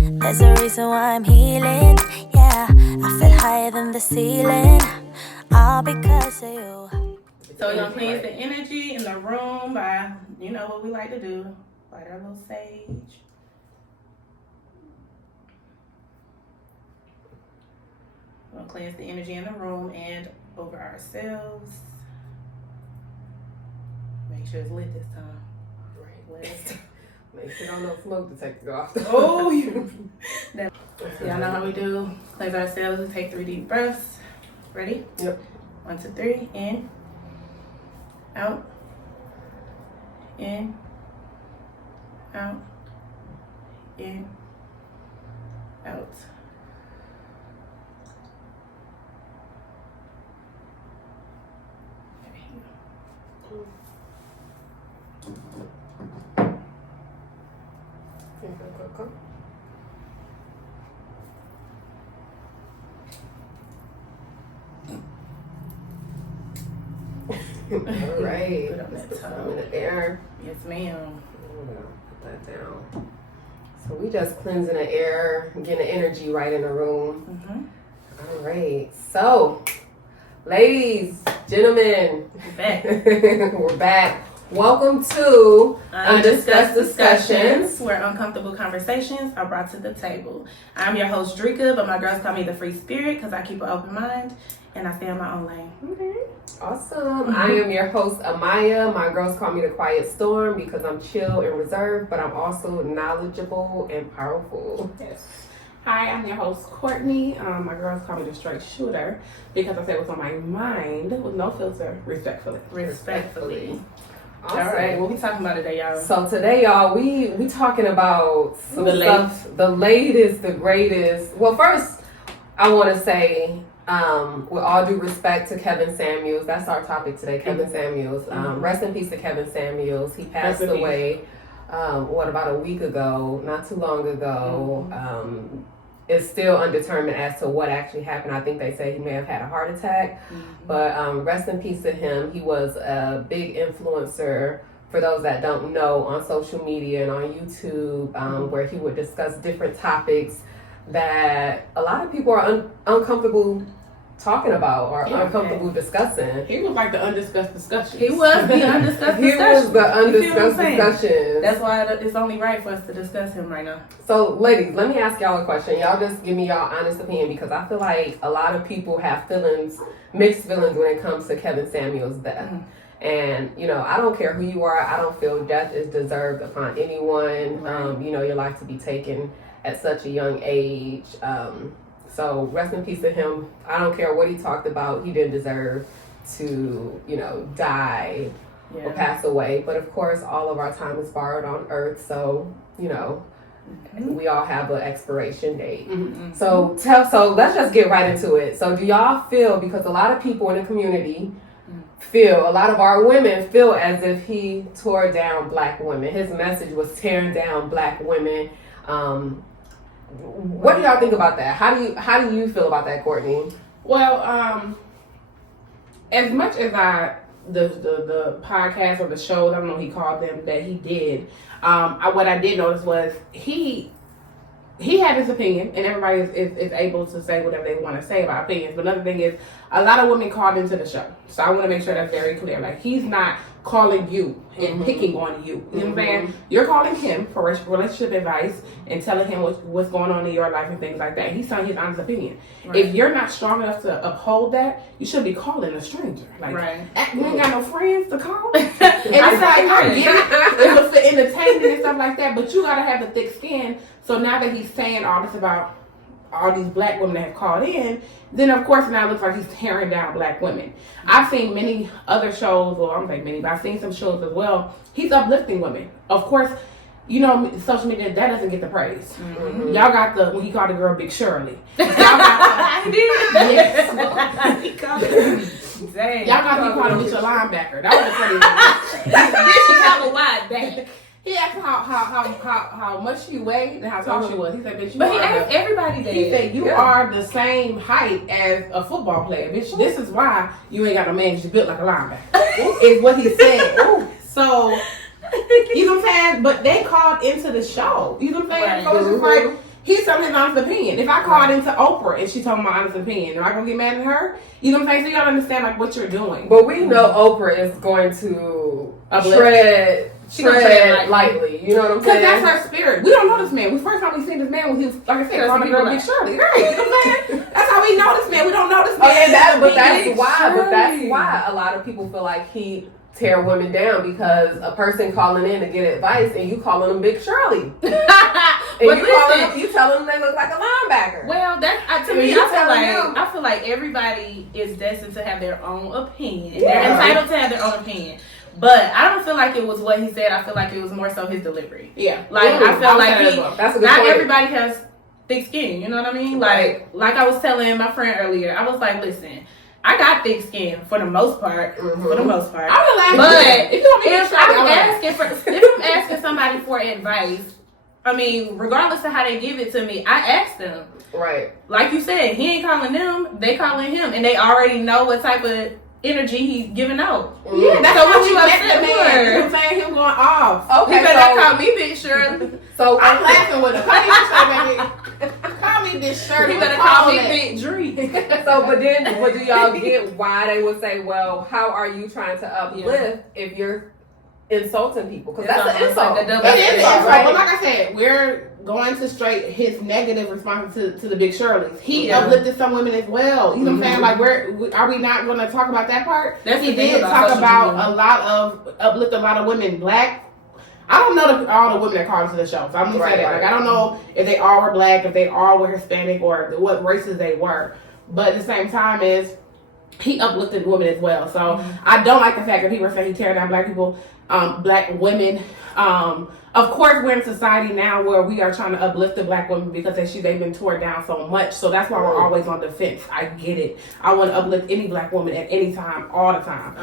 There's a reason why I'm healing. Yeah, I feel higher than the ceiling. All because of you. So we're gonna cleanse the energy in the room by, you know what we like to do, light our little sage. We'll cleanse the energy in the room and over ourselves. Make sure it's lit this time. Right. Make sure don't no smoke detector go off. Oh, y'all know how we do. Cleanse ourselves. We take 3 deep breaths. Ready? Yep. 1, 2, 3. In. Out. In. Out. In. Out. All right. Put on that Some toe. in the air. Yes, ma'am. Put that down. So we just cleansing the air, getting the energy right in the room. Mm-hmm. All right. So, ladies, gentlemen, We're back. we're back. Welcome to Undiscussed Discussions. where uncomfortable conversations are brought to the table. I'm your host, Drika, but my girls call me the free spirit because I keep an open mind and I stay in my own lane. Okay. Awesome. I am your host, Amiyah. My girls call me the quiet storm because I'm chill and reserved, but I'm also knowledgeable and powerful. Yes. Hi, I'm your host, Courtney. My girls call me the straight shooter because I say what's on my mind with no filter, respectfully. Respectfully. Awesome. All right, what we talking about today, y'all? So today, y'all, we talking about some The stuff, the latest, the greatest. Well, first, I want to say, with all due respect to Kevin Samuels, that's our topic today, Kevin Samuels. Rest in peace to Kevin Samuels. He passed away, about a week ago, not too long ago. It's still undetermined as to what actually happened. I think they say he may have had a heart attack, but rest in peace to him. He was a big influencer, for those that don't know, on social media and on YouTube, where he would discuss different topics that a lot of people are uncomfortable talking about or uncomfortable discussing. He was like the undiscussed discussion. He was the undiscussed He was the undiscussed discussion. That's why it's only right for us to discuss him right now. So, ladies, let me ask y'all a question. Y'all just give me y'all honest opinion, because I feel like a lot of people have mixed feelings when it comes to Kevin Samuels' death. And, you know, I don't care who you are. I don't feel death is deserved upon anyone. Right. Your life to be taken at such a young age. So rest in peace to him. I don't care what he talked about. He didn't deserve to, die or pass away. But of course, all of our time is borrowed on earth. So, we all have an expiration date. So let's just get right into it. So do y'all feel, because a lot of people in the community a lot of our women feel as if he tore down black women. His message was tearing down black women. What do y'all think about that? How do you feel about that, Courtney? Well, as much as the podcast or the shows, I don't know what he called them, that he did, what I did notice was he had his opinion, and everybody is able to say whatever they want to say about opinions. But another thing is, a lot of women called into the show. So I want to make sure that's very clear. Like, he's not calling you and picking on you. You know what I'm saying? You're calling him for relationship advice and telling him what's going on in your life and things like that. He's telling his honest opinion. Right. If you're not strong enough to uphold that, you shouldn't be calling a stranger. Like, you ain't got no friends to call. And it's like, I get it. It was for entertainment and stuff like that, but you gotta have the thick skin. So now that he's saying all this about all these black women that have called in, then of course now it looks like he's tearing down black women. I've seen many other shows, well, I'm saying many, but I've seen some shows as well. He's uplifting women. Of course, social media, that doesn't get the praise. Y'all got when he called the girl Big Shirley. Y'all got yes. He called it. Dang. Y'all got me calling bitch a linebacker. That was the funny one. Bitch, she have a wide back. He asked how much she weighed and how tall she was. He said, bitch, he asked everybody that. He said, you are the same height as a football player, bitch. This is why you ain't got no man. You built like a linebacker. Is what he said. So, you know what I'm saying? But they called into the show. You know what I'm saying? Right. So it's just like, He's telling his honest opinion. If I called into Oprah and she told me my honest opinion, am I gonna get mad at her? You know what I'm saying? So you gotta understand like what you're doing. But we know Oprah is going to tread lightly. You know what I'm saying? Because that's her spirit. We don't know this man. The first time we seen this man when he was, like I said, calling the girl Big Shirley. Right? You know what I'm saying? That's how we know this man. We don't know this man. Okay, that's why a lot of people feel like he tear women down, because a person calling in to get advice and you calling them Big Shirley. And you telling them they look like a linebacker. Well, that's to me. I feel like everybody is destined to have their own opinion. Yeah. They're entitled to have their own opinion. But I don't feel like it was what he said. I feel like it was more so his delivery. Yeah. Like I feel like that's a good not point. everybody has thick skin. You know what I mean? Like I was telling my friend earlier. I was like, listen. I got thick skin for the most part. Mm-hmm. For the most part. I but if I'm asking somebody for advice, I mean, regardless of how they give it to me, I ask them. Right. Like you said, he ain't calling them, they calling him, and they already know what type of energy he's giving out. Yeah, that's so what you upset for. You know what I'm saying? Him going off. Okay, he better call me Big Shirley. So I'm laughing with him. Call me Big Shirley. Call me Big Shirley. He better call me Big Drika. But do y'all get why they would say, well, how are you trying to uplift if you're insulting people? Because that's an insult. It is an insult. But like I said, we're going to straight his negative response to the Big Shirleys. He uplifted some women as well. You know what I'm saying? Like, are we not going to talk about that part? He did talk about uplift a lot of women, black. I don't know all the women that called into the show, so I'm gonna say that. Like, I don't know if they all were black, if they all were Hispanic, or what races they were. But at the same time, he uplifted women as well. So I don't like the fact that people are saying he tearing down black people, black women. Of course, we're in a society now where we are trying to uplift the black women because they've been torn down so much. So that's why we're always on defense. I get it. I want to uplift any black woman at any time, all the time.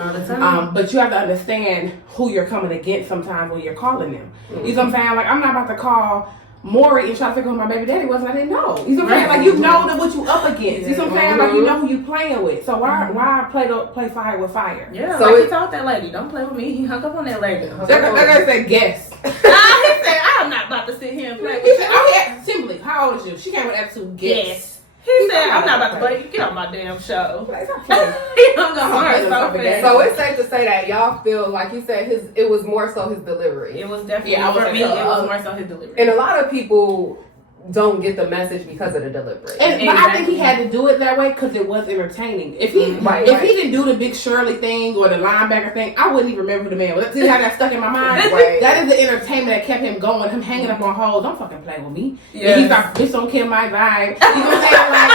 But you have to understand who you're coming against sometimes when you're calling them. You know what I'm saying? Like, I'm not about to call Maury and try to figure out who my baby daddy was and I didn't know. You know what I'm saying? Like, you know what you up against. You know what I'm saying? Like, you know who you playing with. So why play fire with fire? Yeah, so he told that lady, don't play with me. He hung up on that lady. That guy said, guess. He said, I'm not about to sit here and play with you. Oh, simply, how old is you? She came with attitude, guess. He said, I'm not about to play you. Get on my damn show. He hung up on her so fast. So it's safe to say that y'all feel, like you said, it was more so his delivery. It was definitely, for me, it was more so his delivery. And a lot of people don't get the message because of the delivery. But I think he had to do it that way because it was entertaining. If he didn't do the Big Shirley thing or the linebacker thing, I wouldn't even remember who the man was. See how that stuck in my mind? That is the entertainment that kept him going. Him hanging up on holes. Don't fucking play with me. Yeah. And he thought, bitch, don't kill my vibe. You know what I'm saying? Like,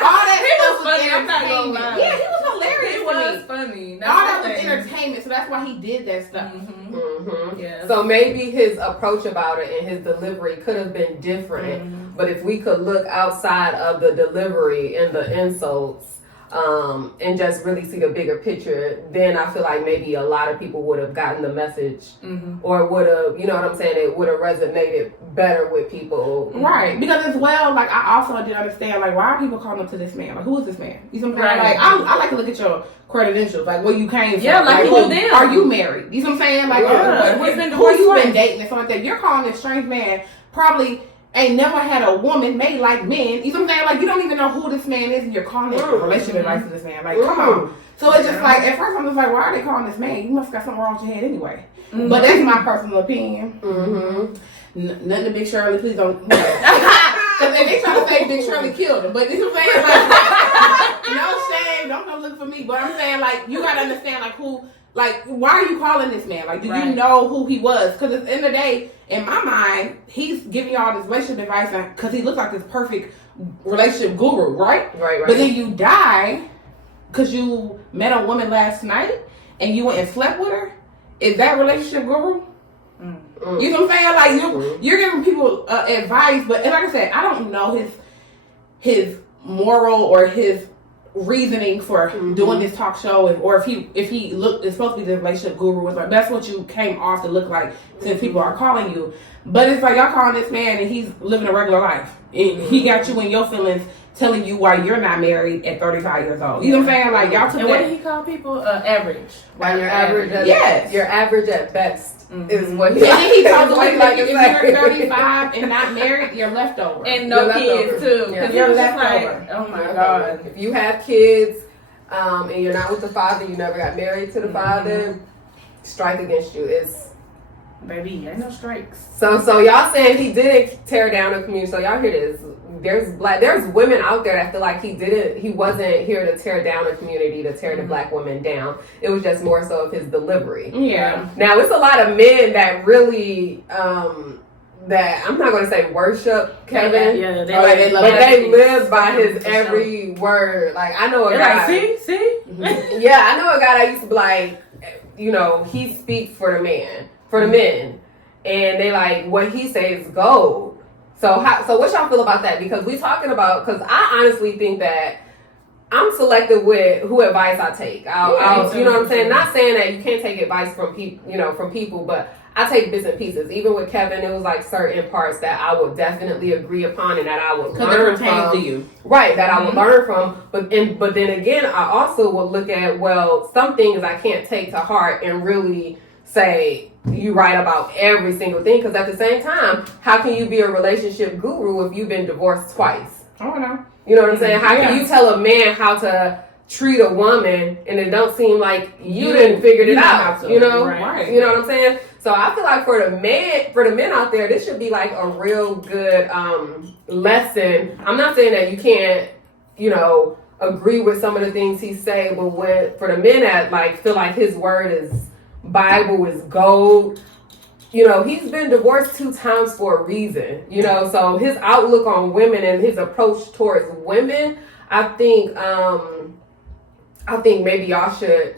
all that stuff was entertainment. Yeah, he was hilarious. It was funny. All that was entertainment, so that's why he did that stuff. Yeah. So maybe his approach about it and his delivery could have been different. But if we could look outside of the delivery and the insults, and just really see the bigger picture, then I feel like maybe a lot of people would have gotten the message, or would have, you know what I'm saying, it would have resonated better with people. Right. Because as well, like, I also didn't understand, like, why are people calling up to this man? Like, who is this man? You know what I'm saying? Like, I like to look at your credentials, like, where you came from. Yeah, like you knew them. Are you married? You know what I'm saying? Like, who you been dating and something like that? You're calling this strange man, probably ain't never had a woman made like men. You know what I'm saying? Like, you don't even know who this man is and you're calling it relationship advice to this man. Like, come on. So it's just like, at first I'm just like, why are they calling this man? You must got something wrong with your head anyway. But that's my personal opinion. Nothing to Big Shirley, please don't. Because they try to say Big Shirley killed him. But you know what I'm saying? Like, no shame, don't come look for me. But I'm saying, like, you gotta understand, like, who, like, why are you calling this man? Like, do you know who he was? Because at the end of the day, in my mind, he's giving you all this relationship advice because he looks like this perfect relationship guru, right? Right. But then you die because you met a woman last night and you went and slept with her. Is that relationship guru? You know what I'm saying? Like, you're giving people advice, but like I said, I don't know his moral or his reasoning for doing this talk show, or if he is supposed to be the relationship guru. Was like, that's what you came off to look like since people are calling you. But it's like, y'all calling this man and he's living a regular life. And he got you in your feelings telling you why you're not married at 35 years old. You know what I'm saying? Like, y'all took And what did he call people? Average. While you're average. Yes. You're average at best. Is what he And then he told them, like if you're 35 and not married, you're leftover. And no kids, too. Yeah. You're leftover. Like, oh, my God. If you have kids and you're not with the father, you never got married to the father, strike against you. It's Baby, ain't no strikes. So y'all saying he didn't tear down the community. So y'all hear this. There's women out there that feel like he wasn't here to tear down the community, to tear the black women down. It was just more so of his delivery. Yeah. Now it's a lot of men that really that I'm not gonna say worship Kevin. Yeah, they live by his every word. Like I know a guy. Like, see? Yeah, I know a guy that used to be like, you know, he speaks for the man, for the men, and they like what he says gold. So what y'all feel about that? Because because I honestly think that I'm selective with who advice I take. I'll you know what I'm saying? Not saying that you can't take advice from people, but I take bits and pieces. Even with Kevin, it was like certain parts that I would definitely agree upon and that I would learn from. To you. Right, that I would learn from. But then again, I also would look at, well, some things I can't take to heart and really say, you right about every single thing. Because at the same time, how can you be a relationship guru if you've been divorced twice? Oh, no. You know what I'm saying? How can you tell a man how to treat a woman and it don't seem like you didn't figure it out? You know? Right. You know what I'm saying? So I feel like for the men out there, this should be like a real good lesson. I'm not saying that you can't, agree with some of the things he say, but for the men that like feel like his word is Bible, is gold, he's been divorced 2 times for a reason, so his outlook on women and his approach towards women, I think maybe y'all should,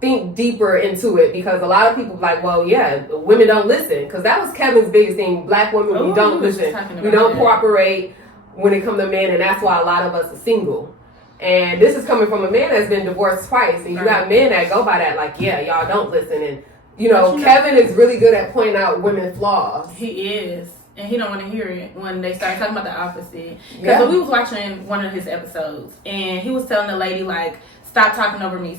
think deeper into it, because a lot of people like, well, yeah, women don't listen, because that was Kevin's biggest thing. Black women, we don't listen, we don't cooperate when it comes to men, and that's why a lot of us are single. And this is coming from a man that's been divorced twice, and you got men that go by that, like, yeah, y'all don't listen, and Kevin is really good at pointing out women's flaws. He is. And he don't want to hear it when they start talking about the opposite. Because we was watching one of his episodes, and he was telling the lady, like, stop talking over me.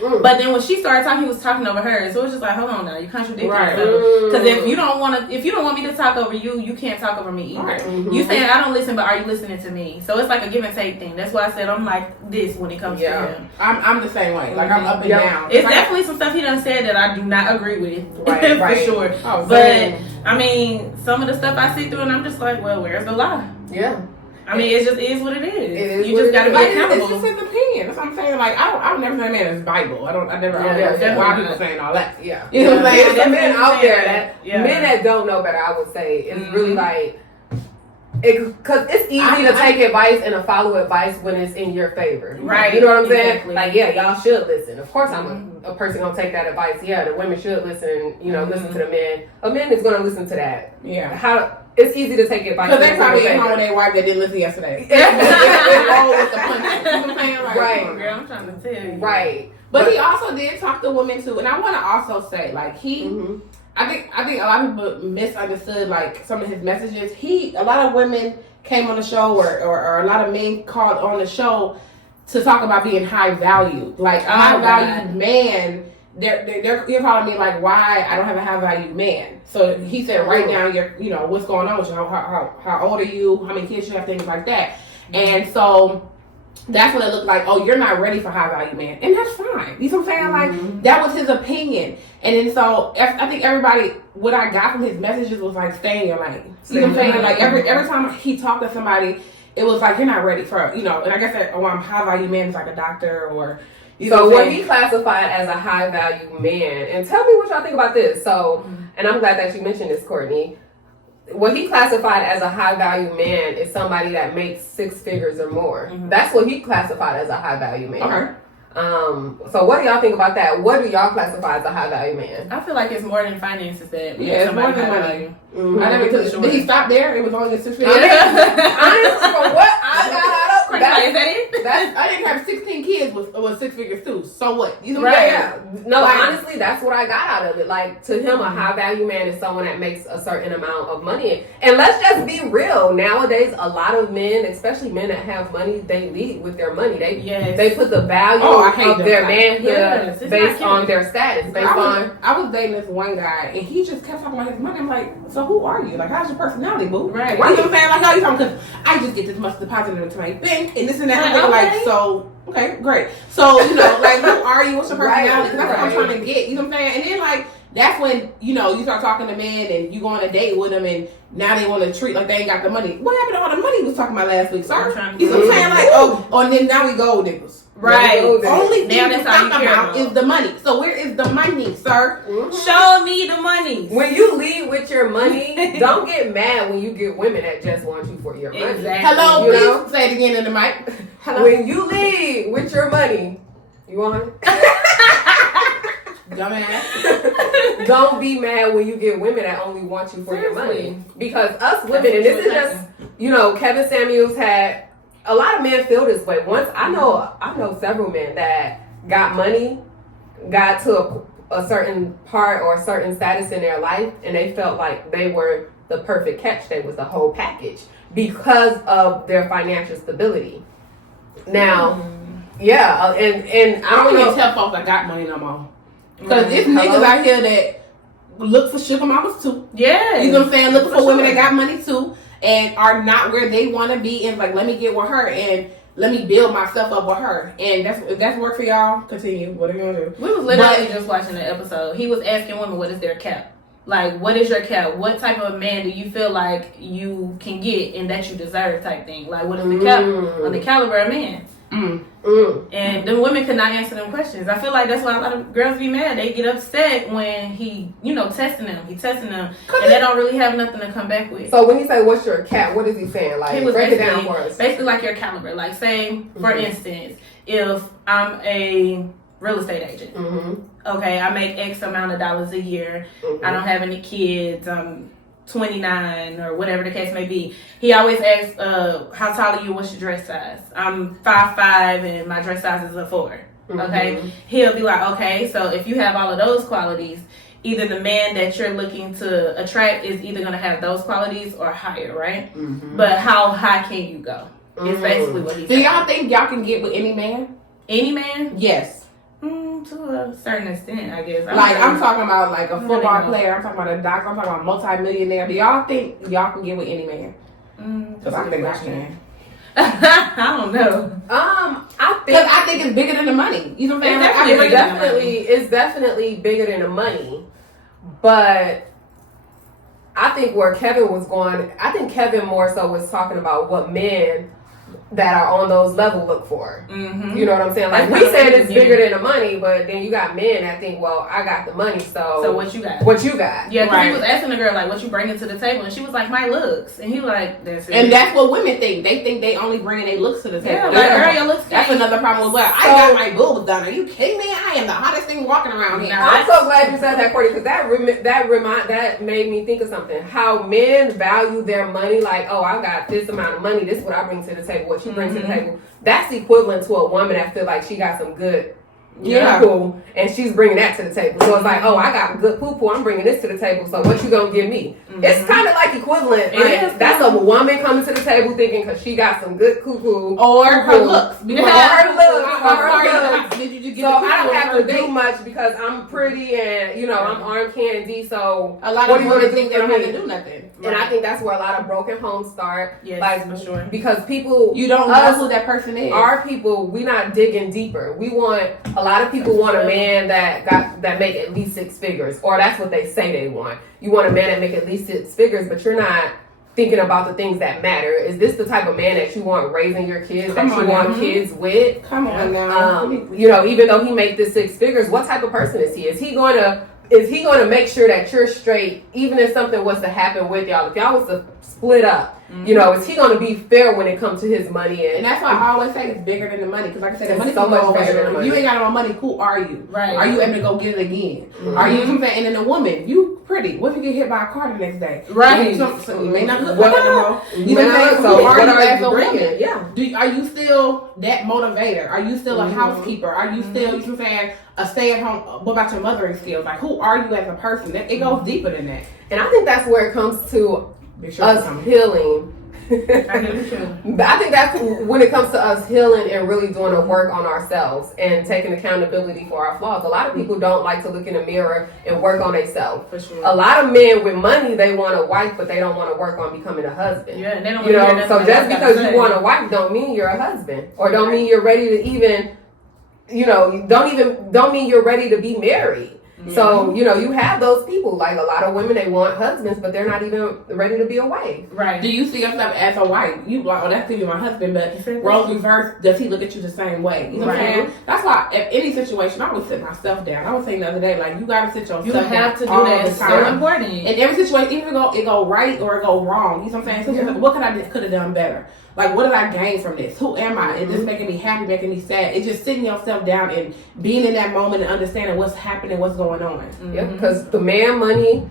But then when she started talking, he was talking over her. So it was just like, hold on now, you contradicting yourself. Because if you don't want me to talk over you, you can't talk over me either. Right. You saying I don't listen, but are you listening to me? So it's like a give and take thing. That's why I said I'm like this when it comes to him. I'm the same way. Like I'm up and down. It's definitely some stuff he done said that I do not agree with. Right. For sure. Oh, but I mean, some of the stuff I see through, and I'm just like, well, where's the lie? Yeah. I mean, it just is what it is. It is you just got to be accountable. It's just his opinion. That's what I'm saying. Like, I would never say man is Bible. I never understand why people saying all that. Yeah. You know what I'm saying? There's some men out there men that don't know better, I would say, it's really like, because it's easy to take advice and to follow advice when it's in your favor. Right. You know what I'm saying? Exactly. Like, yeah, y'all should listen. Of course, I'm a person gonna take that advice. Yeah, the women should listen. Listen to the men. A man is gonna listen to that. Yeah. It's easy to take advice. Because they probably at home with their wife that didn't listen yesterday. They roll with the punches. You know what I'm saying? Like, right. Girl, I'm trying to tell you. Right. But he also did talk to women too, and I want to also say, like, I think a lot of people misunderstood like some of his messages. A lot of women came on the show, or a lot of men called on the show to talk about being high valued, like a high valued man. You're calling me like, why I don't have a high valued man. So he said, write down your, what's going on with you, how old are you, how many kids you have, things like that. And so that's what it looked like. Oh, you're not ready for high value man, and that's fine. You know what I'm saying? Like, that was his opinion. And then so I think everybody, what I got from his messages was like, stay in your lane. You know what I'm saying? Like every time he talked to somebody, it was like, you're not ready for, and I guess that high value man is like a doctor or. So what he classified as a high value man, and tell me what y'all think about this. So, and I'm glad that you mentioned this, Courtney. What he classified as a high value man is somebody that makes 6 figures or more. That's what he classified as a high value man. Okay. So what do y'all think about that? What do y'all classify as a high value man? I feel like it's more than finances that it's more than money. I never did he stop there? It was only the 6 figures. Honestly, from what I got out of like, is that it? I didn't have 16 kids with 6 figures too. So what? You know Right. Yeah. No, honestly, that's what I got out of it. Like, to him, a high value man is someone that makes a certain amount of money. And let's just be real. Nowadays, a lot of men, especially men that have money, they lead with their money. They put the value of their manhood based on their status. I was dating this one guy, and he just kept talking about his money. I'm like, so who are you? Like, how's your personality, boo? Right. You know what I'm saying? Like, how you talking? Because I just get this much deposited into my bank, and this and that. And like, so, okay, great. So, you know, like, who are you? What's your personality? Because that's what I'm trying to get. You know what I'm saying? And then, like, that's when, you know, you start talking to men, and you go on a date with them, and now they want to treat like they ain't got the money. What happened to all the money we was talking about last week, sir? You know what I'm saying? Like, and then now we gold diggers. Right. Only thing now we that's all talk about is the money. So where is the money, sir? Show me the money. When you lead with your money, don't get mad when you get women that just want you for your money. Exactly. Hello, You please know? say it again in the mic. Hello. When you lead with your money, you want it? Dumbass. Don't be mad when you get women that only want you for your money. Because us women, and this is just, you know, Kevin Samuels had, a lot of men feel this way. Once I know several men that got money, got to a certain part or a certain status in their life, and they felt like they were the perfect catch. They was the whole package because of their financial stability. Now, yeah, and I don't even tell folks I got money no more. Because there's niggas out here that look for sugar mamas too. Yeah. You know what I'm saying? Looking for women that got money too. And are not where they want to be, and like, let me get with her and let me build myself up with her. And if that's work for y'all, continue. What are you gonna do? We was literally just watching the episode. He was asking women, what is their cap? Like, what is your cap? What type of man do you feel like you can get and that you deserve type thing? Like, what is the cap on the caliber of man? And the women could not answer them questions. I feel like that's why a lot of girls be mad. They get upset when he, you know, testing them. He testing them, and they don't really have nothing to come back with. So when he say, "What's your cap?" What is he saying? Like, he was break it down for us. Basically, like your caliber. Like, say for instance, if I'm a real estate agent, okay, I make X amount of dollars a year. I don't have any kids. I'm 29 or whatever the case may be. He always asks, how tall are you? What's your dress size? I'm 5'5" and my dress size is a 4. Okay. He'll be like, okay, so if you have all of those qualities, either the man that you're looking to attract is either going to have those qualities or higher, right? But how high can you go? Is basically what he's saying. Do y'all think y'all can get with any man? Any man? Yes. To a certain extent, I guess. I'm talking about like a football player. I'm talking about a doctor. I'm talking about a multi-millionaire. Do y'all think y'all can get with any man? Because I think I can. I don't know. I think it's bigger than the money. You know what I'm saying? It's definitely bigger than the money. But I think where Kevin was going, I think Kevin more so was talking about what men that are on those levels look for. You know what I'm saying? Like, we said it's bigger than the money, but then you got men that think, well, I got the money, so what you got? What you got? Yeah, because he was asking the girl, like, what you bringing to the table? And she was like, my looks. And he like, that's it. And that's what women think. They think they only bringing their looks to the table. Yeah, like, girl, your looks. That's another problem with what? I got my boobs done. Are you kidding me? I am the hottest thing walking around here. I'm so glad you said that, Courtney, because that made me think of something. How men value their money, like, oh, I got this amount of money. This is what I bring to the table. What you bring to the table. That's equivalent to a woman that feel like she got some good poo, and she's bringing that to the table. So it's like, oh, I got good poo, I'm bringing this to the table. So what you gonna give me? It's kind of like equivalent. Like, that's a woman coming to the table thinking because she got some good cuckoo or her looks. Or her looks. So I don't have to do much because I'm pretty and I'm arm candy. So a lot of women think they don't have to do nothing. And I think that's where a lot of broken homes start. Yes, like, for sure. Because people, you don't know who that person is. Our people, we not digging deeper. We want, a lot of people want a man that make at least 6 figures, or that's what they say they want. You want a man that make at least 6 figures, but you're not thinking about the things that matter. Is this the type of man that you want raising your kids, want kids with? Come on now. Even though he make this 6 figures, what type of person is he? Is he going to make sure that you're straight, even if something was to happen with y'all? If y'all was to split up, is he going to be fair when it comes to his money? And that's why I always say it's bigger than the money. Because like I said, the money so can much go bigger away. than the money. You ain't got no money. Who are you? Right. Are you able to go get it again? Are you something? And then a woman, you pretty. What if you get hit by a car the next day? Right. So you may not look What- like that no more. You know what I'm saying? So Who what are you are as you a bringing? woman? Yeah. Are you still that motivator? Are you still a housekeeper? Are you still, you know what I'm saying, a stay-at-home? What about your mothering skills? Like, who are you as a person? It goes deeper than that. And I think that's where it comes to us healing. I think that's when it comes to us healing and really doing the work on ourselves and taking accountability for our flaws. A lot of people don't like to look in the mirror and work on themselves. For sure. A lot of men with money, they want a wife, but they don't want to work on becoming a husband. Yeah, and they don't You want to know, hear so nothing just else because gotta you say. want a wife don't mean you're a husband, or don't mean you're ready to even, you know, don't mean you're ready to be married. So, you know, you have those people, like a lot of women, they want husbands, but they're not even ready to be a wife. Right. Do you see yourself as a wife? You like, oh, that's gonna be my husband, but roles reverse, does he look at you the same way? You know what I'm saying? That's why, in any situation, I always sit myself down. I was saying the other day, like, you gotta sit yourself down. You have to do all that. the It's so time. important. In every situation, even it go right or it go wrong. You know what I'm saying? So what could have done better? Like, what did I gain from this? Who am I? Is this making me happy, making me sad? It's just sitting yourself down and being in that moment and understanding what's happening, what's going on. Yep, because the man money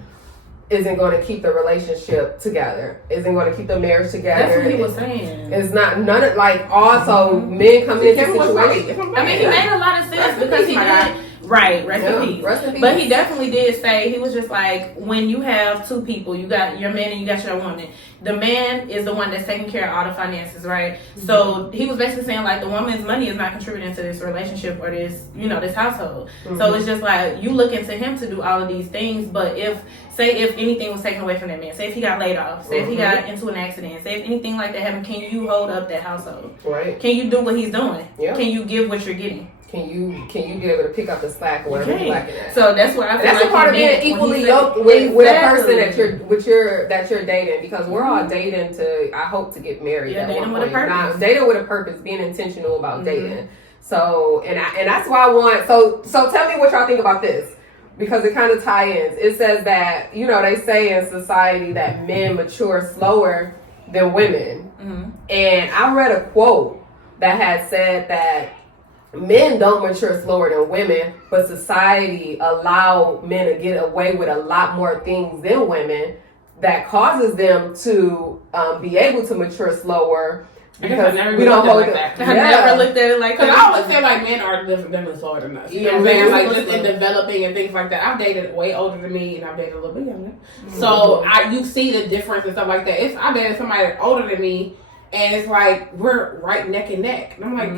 isn't going to keep the relationship together. Isn't going to keep the marriage together. That's what he was saying. It's not none of like also men coming into Kevin was right. situations. I mean, he made a lot of sense because he did. Right, rest in peace. Rest in peace. But he definitely did say, he was just like, when you have two people, you got your man and you got your woman. The man is the one that's taking care of all the finances, right? So he was basically saying like the woman's money is not contributing to this relationship or this, you know, this household. So it's just like you looking to him to do all of these things, but if anything was taken away from that man, say if he got laid off, say if he got into an accident, say if anything like that happened, can you hold up that household? Right. Can you do what he's doing? Yeah. Can you give what you're getting? Can you be able to pick up the slack or whatever you're lacking at? So that's what I feel That's like a part of he being meant when equally he said- yoked with a person Exactly. that you're dating, because we're all dating to, I hope, to get married Yeah, at dating one with a point. purpose. Not dating with a purpose, being intentional about dating. So and that's why I want. So tell me what y'all think about this, because it kind of ties in. It says that, you know, they say in society that men mature slower than women, and I read a quote that had said that men don't mature slower than women, but society allow men to get away with a lot more things than women that causes them to be able to mature slower because we don't hold like them. that. I never looked at it like Because that. I always say like men are definitely slower than us. You know what I'm saying? Like just in developing and things like that. I've dated way older than me and I've dated a little bit younger. So you see the difference and stuff like that. I dated somebody older than me. And it's like, we're right neck and neck. And I'm like,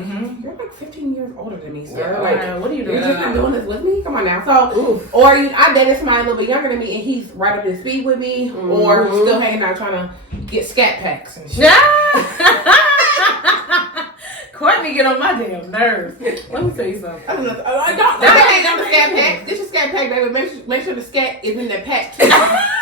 you're like 15 years older than me, sir. Yeah, like, what are you doing? You're just not doing this with me? Come on now. So, or I dated somebody a little bit younger than me and he's right up to speed with me. Or still hanging out trying to get scat packs and shit. Courtney get on my damn nerves. Let me tell you something. I don't know. That ain't the scat pack. Get your scat pack, baby. Make sure the scat is in the pack too.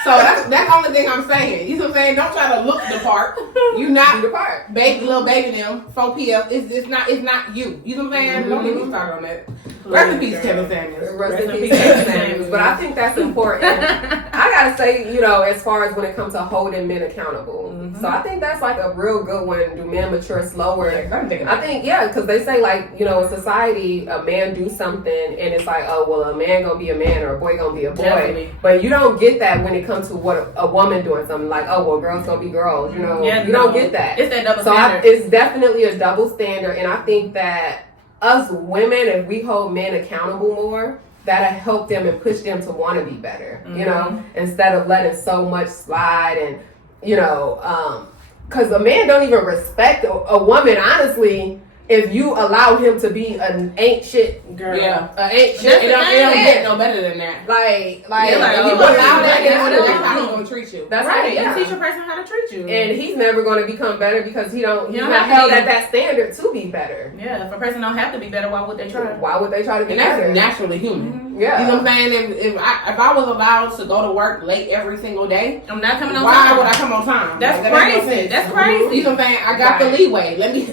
So that's the only thing I'm saying. You know what I'm saying? Don't try to look the part. You not the part. Baby, little baby them, 4PF. It's not you. You know what I'm saying? Don't get me started on that. Rest in peace, Kevin Samuels. Rest in peace, Kevin Samuels. But I think that's important. I gotta say, you know, as far as when it comes to holding men accountable. So I think that's like a real good one. Do men mature slower? I think, yeah, because they say like, you know, in society, a man do something and it's like, oh, well, a man gonna be a man or a boy gonna be a boy. Definitely. But you don't get that when it comes to what a woman doing something like, oh, well, girls gonna be girls. You know, you don't get that. It's that double So standard. it's definitely a double standard, and I think that us women, if we hold men accountable more, that'll help them and push them to want to be better. You know, instead of letting so much slide and, you know, because a man don't even respect a woman, honestly, if you allow him to be an ain't shit girl. Yeah. Ain't shit. It don't get no better than that. Like, Yeah, like, if you oh, allow that, That's how he's gonna treat you. that's right. right. Yeah. You teach a person how to treat you. And he's never going to become better because he's don't not have to held be. at that standard to be better. yeah, if a person don't have to be better, why would they try? Why would they try to be And that's better? naturally human. Yeah. You know what I'm saying? If I was allowed to go to work late every single day, I'm not coming on why time. would I come on time? That's Like, that makes no crazy. sense. That's crazy. You know what I'm saying? I got the leeway. Let me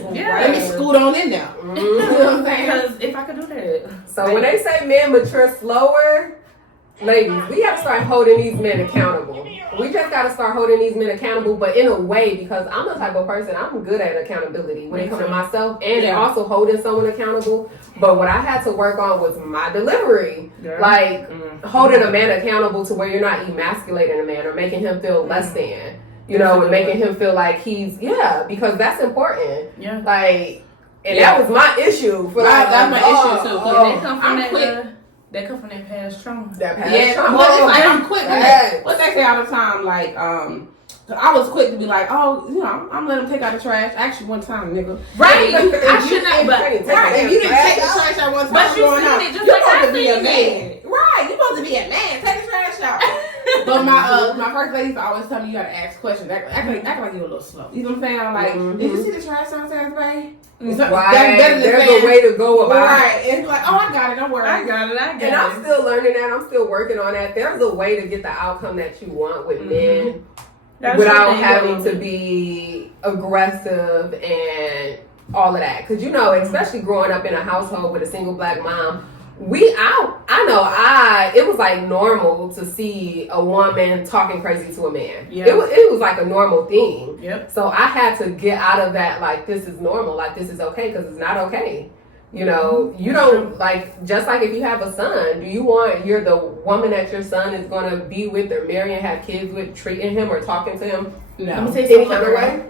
scoot on in there. You know what I'm saying? Because if I could do that. So when they say men mature slower, ladies, we got to start holding these men accountable. We just got to start holding these men accountable, but in a way, because I'm the type of person, I'm good at accountability when it comes to myself and also holding someone accountable. But what I had to work on was my delivery. Like, holding a man accountable to where you're not emasculating a man or making him feel less than, you know, and making him feel like he's, because that's important. Yeah. Like, and that was my issue. For that's my issue, too. Because they come from that... They come from their past trauma. That past trauma. Well, it's like I'm quick. What they say all the time, like, I was quick to be like, oh, you know, I'm letting them take out the trash. Actually, one time, nigga. Right. I should not. But if you didn't take the trash out one time, but you seen it just you're like supposed I to be a man. Right. You're supposed to be a man. Take the trash out. But my first lady used to always tell me you gotta ask questions. Act like you're a little slow. You know what I'm saying? Like, did you see the trash downstairs today? Right. There's a way to go about it. Right. It's like, oh, I got it. Don't worry. I got it. And I'm still learning that. I'm still working on that. There's a way to get the outcome that you want with men without having to be aggressive and all of that. Because, you know, especially growing up in a household with a single black mom, it was like normal to see a woman talking crazy to a man. Yep. It was like a normal thing. Yep. So I had to get out of that, like, this is normal, like, this is okay, because it's not okay. You know, you don't, like, just like if you have a son, you're the woman that your son is going to be with or marry and have kids with, treating him or talking to him any kind of way?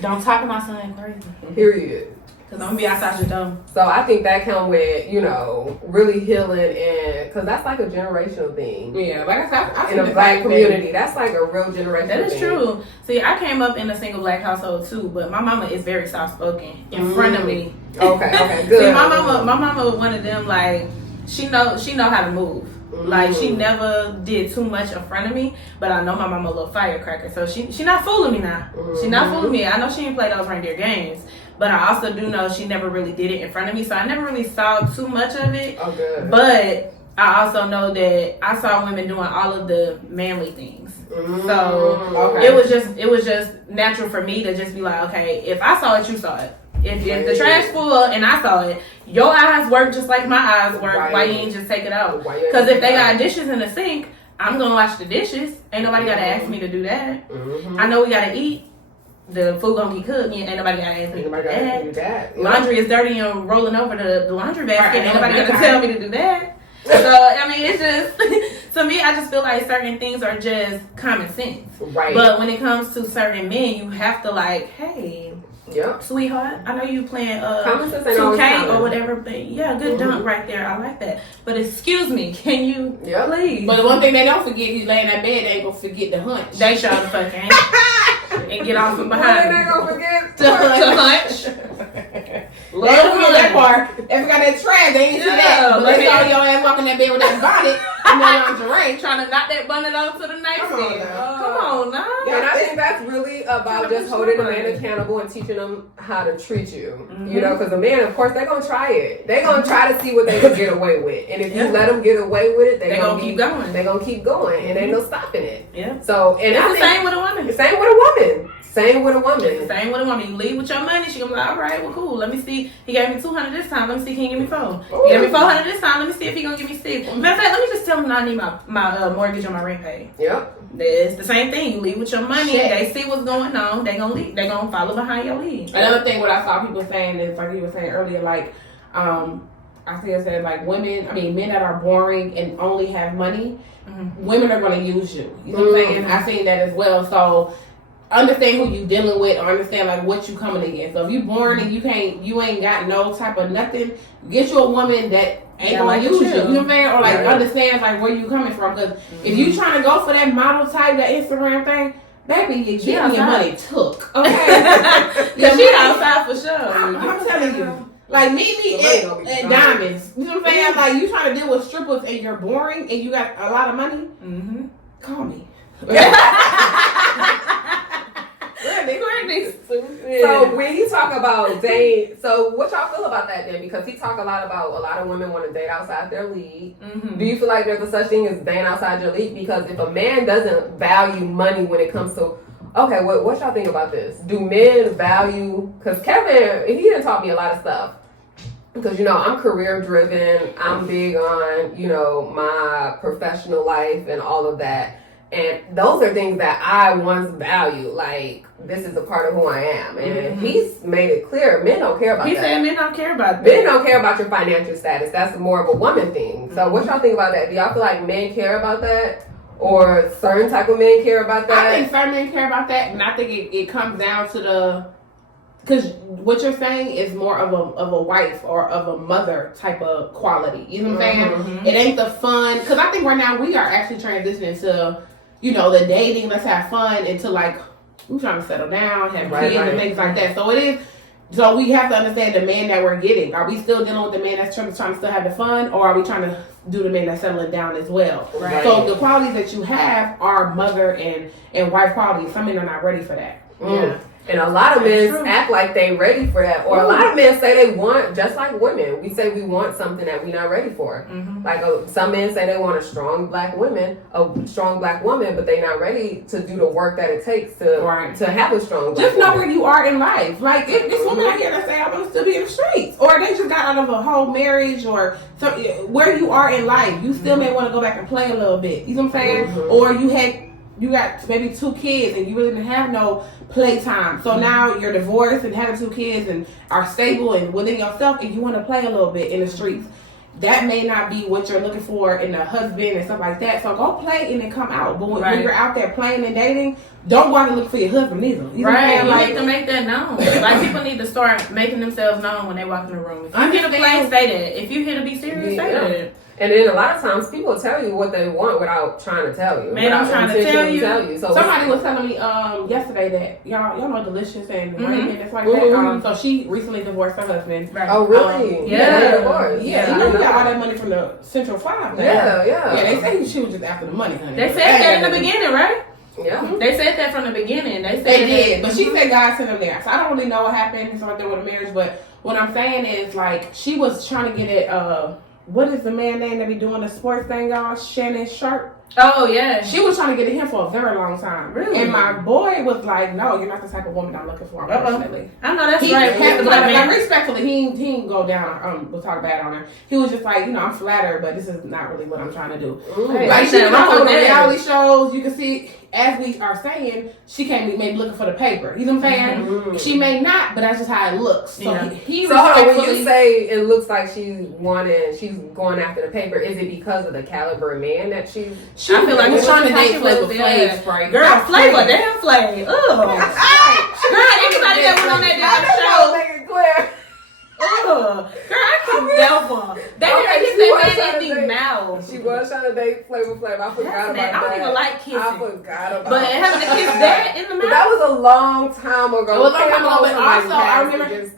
Don't talk to my son crazy. Period. Because I'm going to be outside your dumb. So I think that comes with, you know, really healing, and because that's like a generational thing. Yeah, like I in a black community. That's like a real generational thing. That is true. See, I came up in a single black household too, but my mama is very soft-spoken in front of me. Okay, good. See, my mama one of them, like, she know how to move. Like, she never did too much in front of me, but I know my mama a little firecracker, so she not fooling me now. She not fooling me. I know she didn't play those reindeer games, but I also do know she never really did it in front of me, so I never really saw too much of it. Oh, good. But I also know that I saw women doing all of the manly things. So it was just natural for me to just be like, okay, if I saw it, you saw it. If the trash full and I saw it, your eyes work just like my eyes work. Right. Why you ain't just take it out? Because if they got dishes in the sink, I'm gonna wash the dishes. Ain't nobody gotta ask me to do that. I know we gotta eat. The food gonna be cooked. Ain't nobody gotta ask me to do that. Laundry is dirty and rolling over the laundry basket. Ain't nobody gotta tell me to do that. So I mean, it's just to me. I just feel like certain things are just common sense. Right. But when it comes to certain men, you have to like, hey. Yep. Sweetheart, I know you playing 2K or whatever, but good dunk right there. I like that. But excuse me, can you please? But the one thing they don't forget, he's laying in that bed, they ain't gonna forget the hunch. They sure the fuck ain't. And get off from behind. They ain't gonna forget to hunch. Love that part. If you got that trash, they ain't see that. But they saw your ass walking that bed with that bonnet and that lingerie, trying to knock that bonnet onto the nightstand. Come on now. And I think that's really about just holding a man accountable and teaching them how to treat you. You know, because a man, of course, they're gonna try it. They're gonna try to see what they can get away with, and if you let them get away with it, they're gonna keep going. They're gonna keep going, and ain't no stopping it. Yeah. So, and it's the same with a woman. Same with a woman. Same with a woman. Same with a woman. You leave with your money, she gonna be like, all right, well, cool. Let me see. He gave me $200 this time. Let me see if he can give me $400. He gave me $400 this time. Let me see if he gonna give me $600. Matter of fact, let me just tell him I need my mortgage on my rent paid. Yep. It's the same thing. You leave with your money. Shit. They see what's going on. They gonna leave. They gonna follow behind your lead. Another thing, what I saw people saying is like you were saying earlier, like I see it said like men that are boring and only have money, women are gonna use you. You know what I'm saying? I seen that as well. So understand who you dealing with, or understand like what you coming against. So if you boring and you ain't got no type of nothing, get you a woman that ain't gonna use you. You know what I'm saying? Or like understands like where you coming from. Because if you trying to go for that model type, that Instagram thing, baby, you getting your money took. Okay, because she outside for sure. I'm telling you. Like meet me at Diamonds. You know what I'm saying? Like you trying to deal with strippers and you're boring and you got a lot of money. Call me. So when you talk about date, so what y'all feel about that then? Because he talk a lot about a lot of women want to date outside their league. Do you feel like there's a such thing as dating outside your league? Because if a man doesn't value money when it comes to, okay, what y'all think about this? Do men value, because Kevin, he didn't taught me a lot of stuff. because, I'm career driven. I'm big on, my professional life and all of that. And those are things that I once valued. Like, this is a part of who I am. And he's made it clear men don't care about that. He said men don't care about that. Men don't care about your financial status. That's more of a woman thing. So what y'all think about that? Do y'all feel like men care about that? Or certain type of men care about that? I think certain men care about that. And I think it comes down to because what you're saying is more of a wife or of a mother type of quality. You know what I'm saying? It ain't the fun. Because I think right now we are actually transitioning to, the dating, let's have fun, into like, we're trying to settle down, have kids and things like that. So it is. So we have to understand the man that we're getting. Are we still dealing with the man that's trying to still have the fun, or are we trying to do the man that's settling down as well? Right. So the qualities that you have are mother and wife qualities. Some men are not ready for that. Yeah. And a lot of men act like they ready for that. Or a lot of men say they want, just like women, we say we want something that we're not ready for. Like some men say they want a strong black woman, but they're not ready to do the work that it takes to have a strong black Just know woman. where you are in life. Like, if this woman out here that say, I'm going to still be in the streets. Or they just got out of a whole marriage, or where you are in life. You still may want to go back and play a little bit. You know what I'm saying? Or you got maybe 2 kids and you really didn't have no playtime. So now you're divorced and having 2 kids and are stable and within yourself, and you want to play a little bit in the streets. That may not be what you're looking for in a husband and stuff like that. So go play and then come out. But when you're out there playing and dating, don't go out and look for your husband either. You need to make that known. Like, people need to start making themselves known when they walk in the room. If you're here to play, say that. If you're here to be serious, say that. And then a lot of times people tell you what they want without trying to tell you. Man, I'm trying to tell you. So somebody was telling me yesterday that y'all know Delicious and Raymond, that's like that. So she recently divorced her husband. Right. Oh, really? Yeah. He got all that money from the Central 5. Yeah. They say she was just after the money, honey. They said that in the beginning, right? Yeah. They said that from the beginning. They did. But she said God sent them there. So I don't really know what happened. It's right there with the marriage. But what I'm saying is, like, she was trying to get it, what is the man name that be doing the sports thing, y'all? Shannon Sharp. Oh, yeah. She was trying to get him for a very long time. Really? And my boy was like, no, you're not the type of woman I'm looking for, unfortunately. I know that's right. Like, respectfully, he didn't go down, we'll talk bad on her. He was just like, I'm flattered, but this is not really what I'm trying to do. Hey, like, she on the reality shows, you can see, as we are saying, she can't maybe looking for the paper. You know what I'm saying? She may not, but that's just how it looks. So he when you say it looks like she's going after the paper, is it because of the caliber of man that she's... I feel like it's trying to date Flavor Flav, spray. Girl, Flavor, damn Flav. Ugh. Girl, anybody that went on that damn show. Make it clear. Ugh. Girl, I can never. They didn't say anything mouth. She was trying to date Flavor Flav. I forgot about that. I don't even like kissing. I forgot about But having to kiss that in the mouth. That was a long time ago. It was a long time ago, but also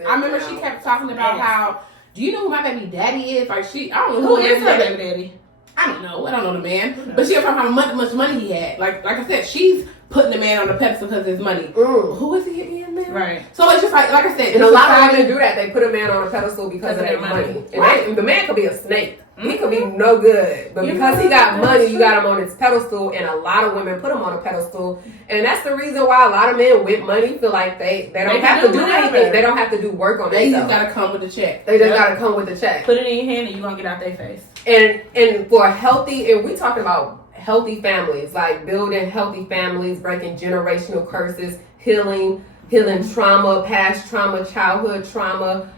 I remember she kept talking about how, do you know who my baby daddy is? Like, I don't know who is her baby daddy. I don't know the man. But she was talking about how much money he had. Like I said, she's putting the man on the pedestal because of his money. Who is he again, man? Right. So it's just like I said, and a lot of women do that. They put a man on a pedestal because of their money. And the man could be a snake. He could be no good, but because he got money, you got him on his pedestal, and a lot of women put him on a pedestal, and that's the reason why a lot of men with money feel like they don't have to do anything. They don't have to do work on themselves. They just gotta come with the check. They just gotta come with the check. Put it in your hand, and you are gonna get out their face. And for healthy, and we talking about healthy families, like building healthy families, breaking generational curses, healing trauma, past trauma, childhood trauma.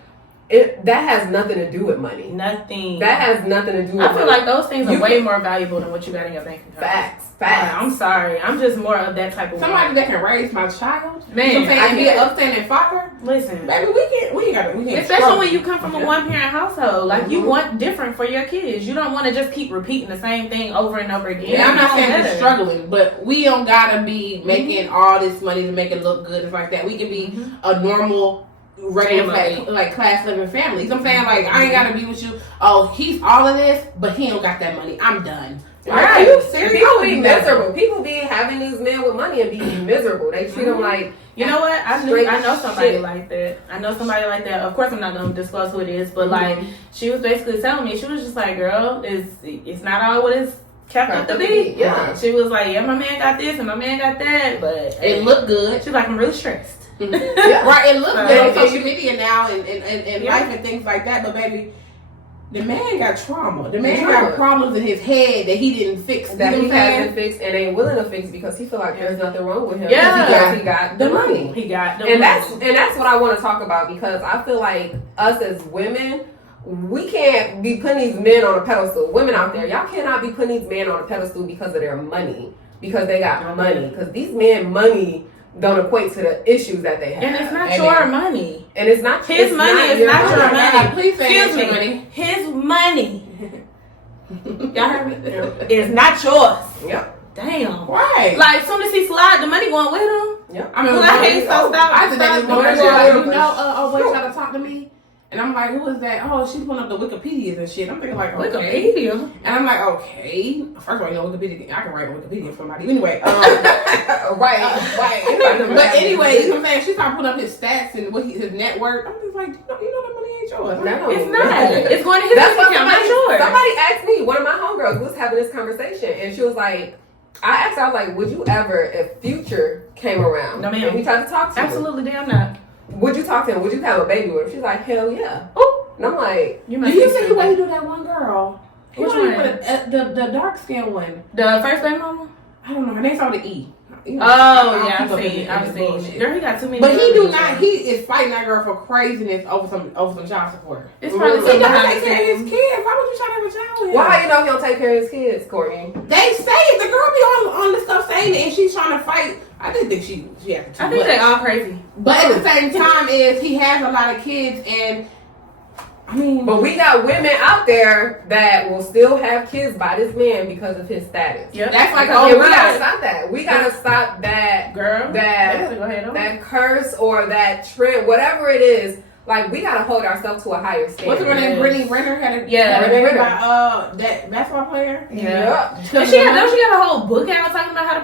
That has nothing to do with money. Nothing. That has nothing to do with money. I feel like those things are way more valuable than what you got in your bank account. Facts. I'm sorry. I'm just more of that type of somebody that can raise my child. Man, I be an upstanding father. Listen, baby, we can't. Especially when you come from a one-parent household. Like, you want different for your kids. You don't want to just keep repeating the same thing over and over again. Yeah, I'm not saying we're struggling, but we don't gotta be making all this money to make it look good. It's like that. We can be a normal, regular class living family. You know what I'm saying? Like, I ain't gotta be with you. Oh, he's all of this, but he don't got that money. I'm done. Right. Are you serious? People be miserable. People be having these men with money and be miserable. They treat them like, you know what? I know somebody like that. I know somebody like that. Of course, I'm not gonna disclose who it is, but like, she was basically telling me, she was just like, girl, it's not all what it's kept up to be. Yeah. She was like, yeah, my man got this and my man got that, but it looked good. She's like, I'm really stressed. Yeah. Right, it looks good on And social you- media now and Yeah. life and things like that, but baby, the man got trauma. The man Trauma. got problems in his head that he didn't fix. that You know he what I'm saying? hasn't fixed and ain't willing to fix because he feel like there's nothing wrong with him. Yeah. Because he got the money. He got the And money. that's what I want to talk about because I feel like us as women, we can't be putting these men on a pedestal. Women out there, y'all cannot be putting these men on a pedestal because of their money, because they got money. Because these men money don't equate to the issues that they have. And it's not your money. And it's not His money is not your money. Please say Excuse it's me. your money. His money. Y'all heard me? It's not yours. Yep. Damn. Right. Like, as soon as he slide, the money going with him. Yep. I mean, Well, I hate so stop. I think that stop one doing girl, that. like, you know, boy trying to talk to me. And I'm like, who is that? Oh, she's pulling up the Wikipedias and shit. I'm thinking like, okay. Wikipedia. And I'm like, okay. First of all, you know, Wikipedia, I can write on Wikipedia for somebody. Anyway, Right. but anyway, you know what I'm saying? She started putting up his stats and what his net worth. I'm just like, you know that money ain't yours. No. It's not. It's going to his That's account, what not yours. somebody asked me, one of my homegirls was having this conversation, and she was like, I asked her, I was like, would you ever, if Future came around, No, ma'am. and he tried to talk to Absolutely damn not. you, would you talk to him? Would you have a baby with him? She's like, hell yeah. Ooh. And I'm like, You Do must you be see the stupid. way he do that one girl? He Which only one? put the dark skin one. The first baby mama? I don't know. Her name started with E. You know, Oh, I yeah, don't I've keep seen up with it. bullshit. Girl, he got too many. But he do girls. not. He is fighting that girl for craziness over some child support. It's probably He some He doesn't behind take the care of his scenes. kids. Why would you try to have a child with him? well, how you know he don't take care of his kids, Courtney? They say it. The girl be on the stuff saying it, and she's trying to fight. I just think she has too I think much. they all crazy. But at the same time, is he has a lot of kids, and I mean, But we got women out there that will still have kids by this man because of his status. Yep. that's like, And oh, we gotta God. stop that. We gotta stop that Girl. that They gotta go ahead on. that curse or that trend, whatever it is. Like we gotta hold ourselves to a higher standard. What's her name? Yes. Brittany Renner had a Yeah, had a Brittany baby Renner. by that basketball player. Yeah. Yep. Don't she got a whole book out talking about how to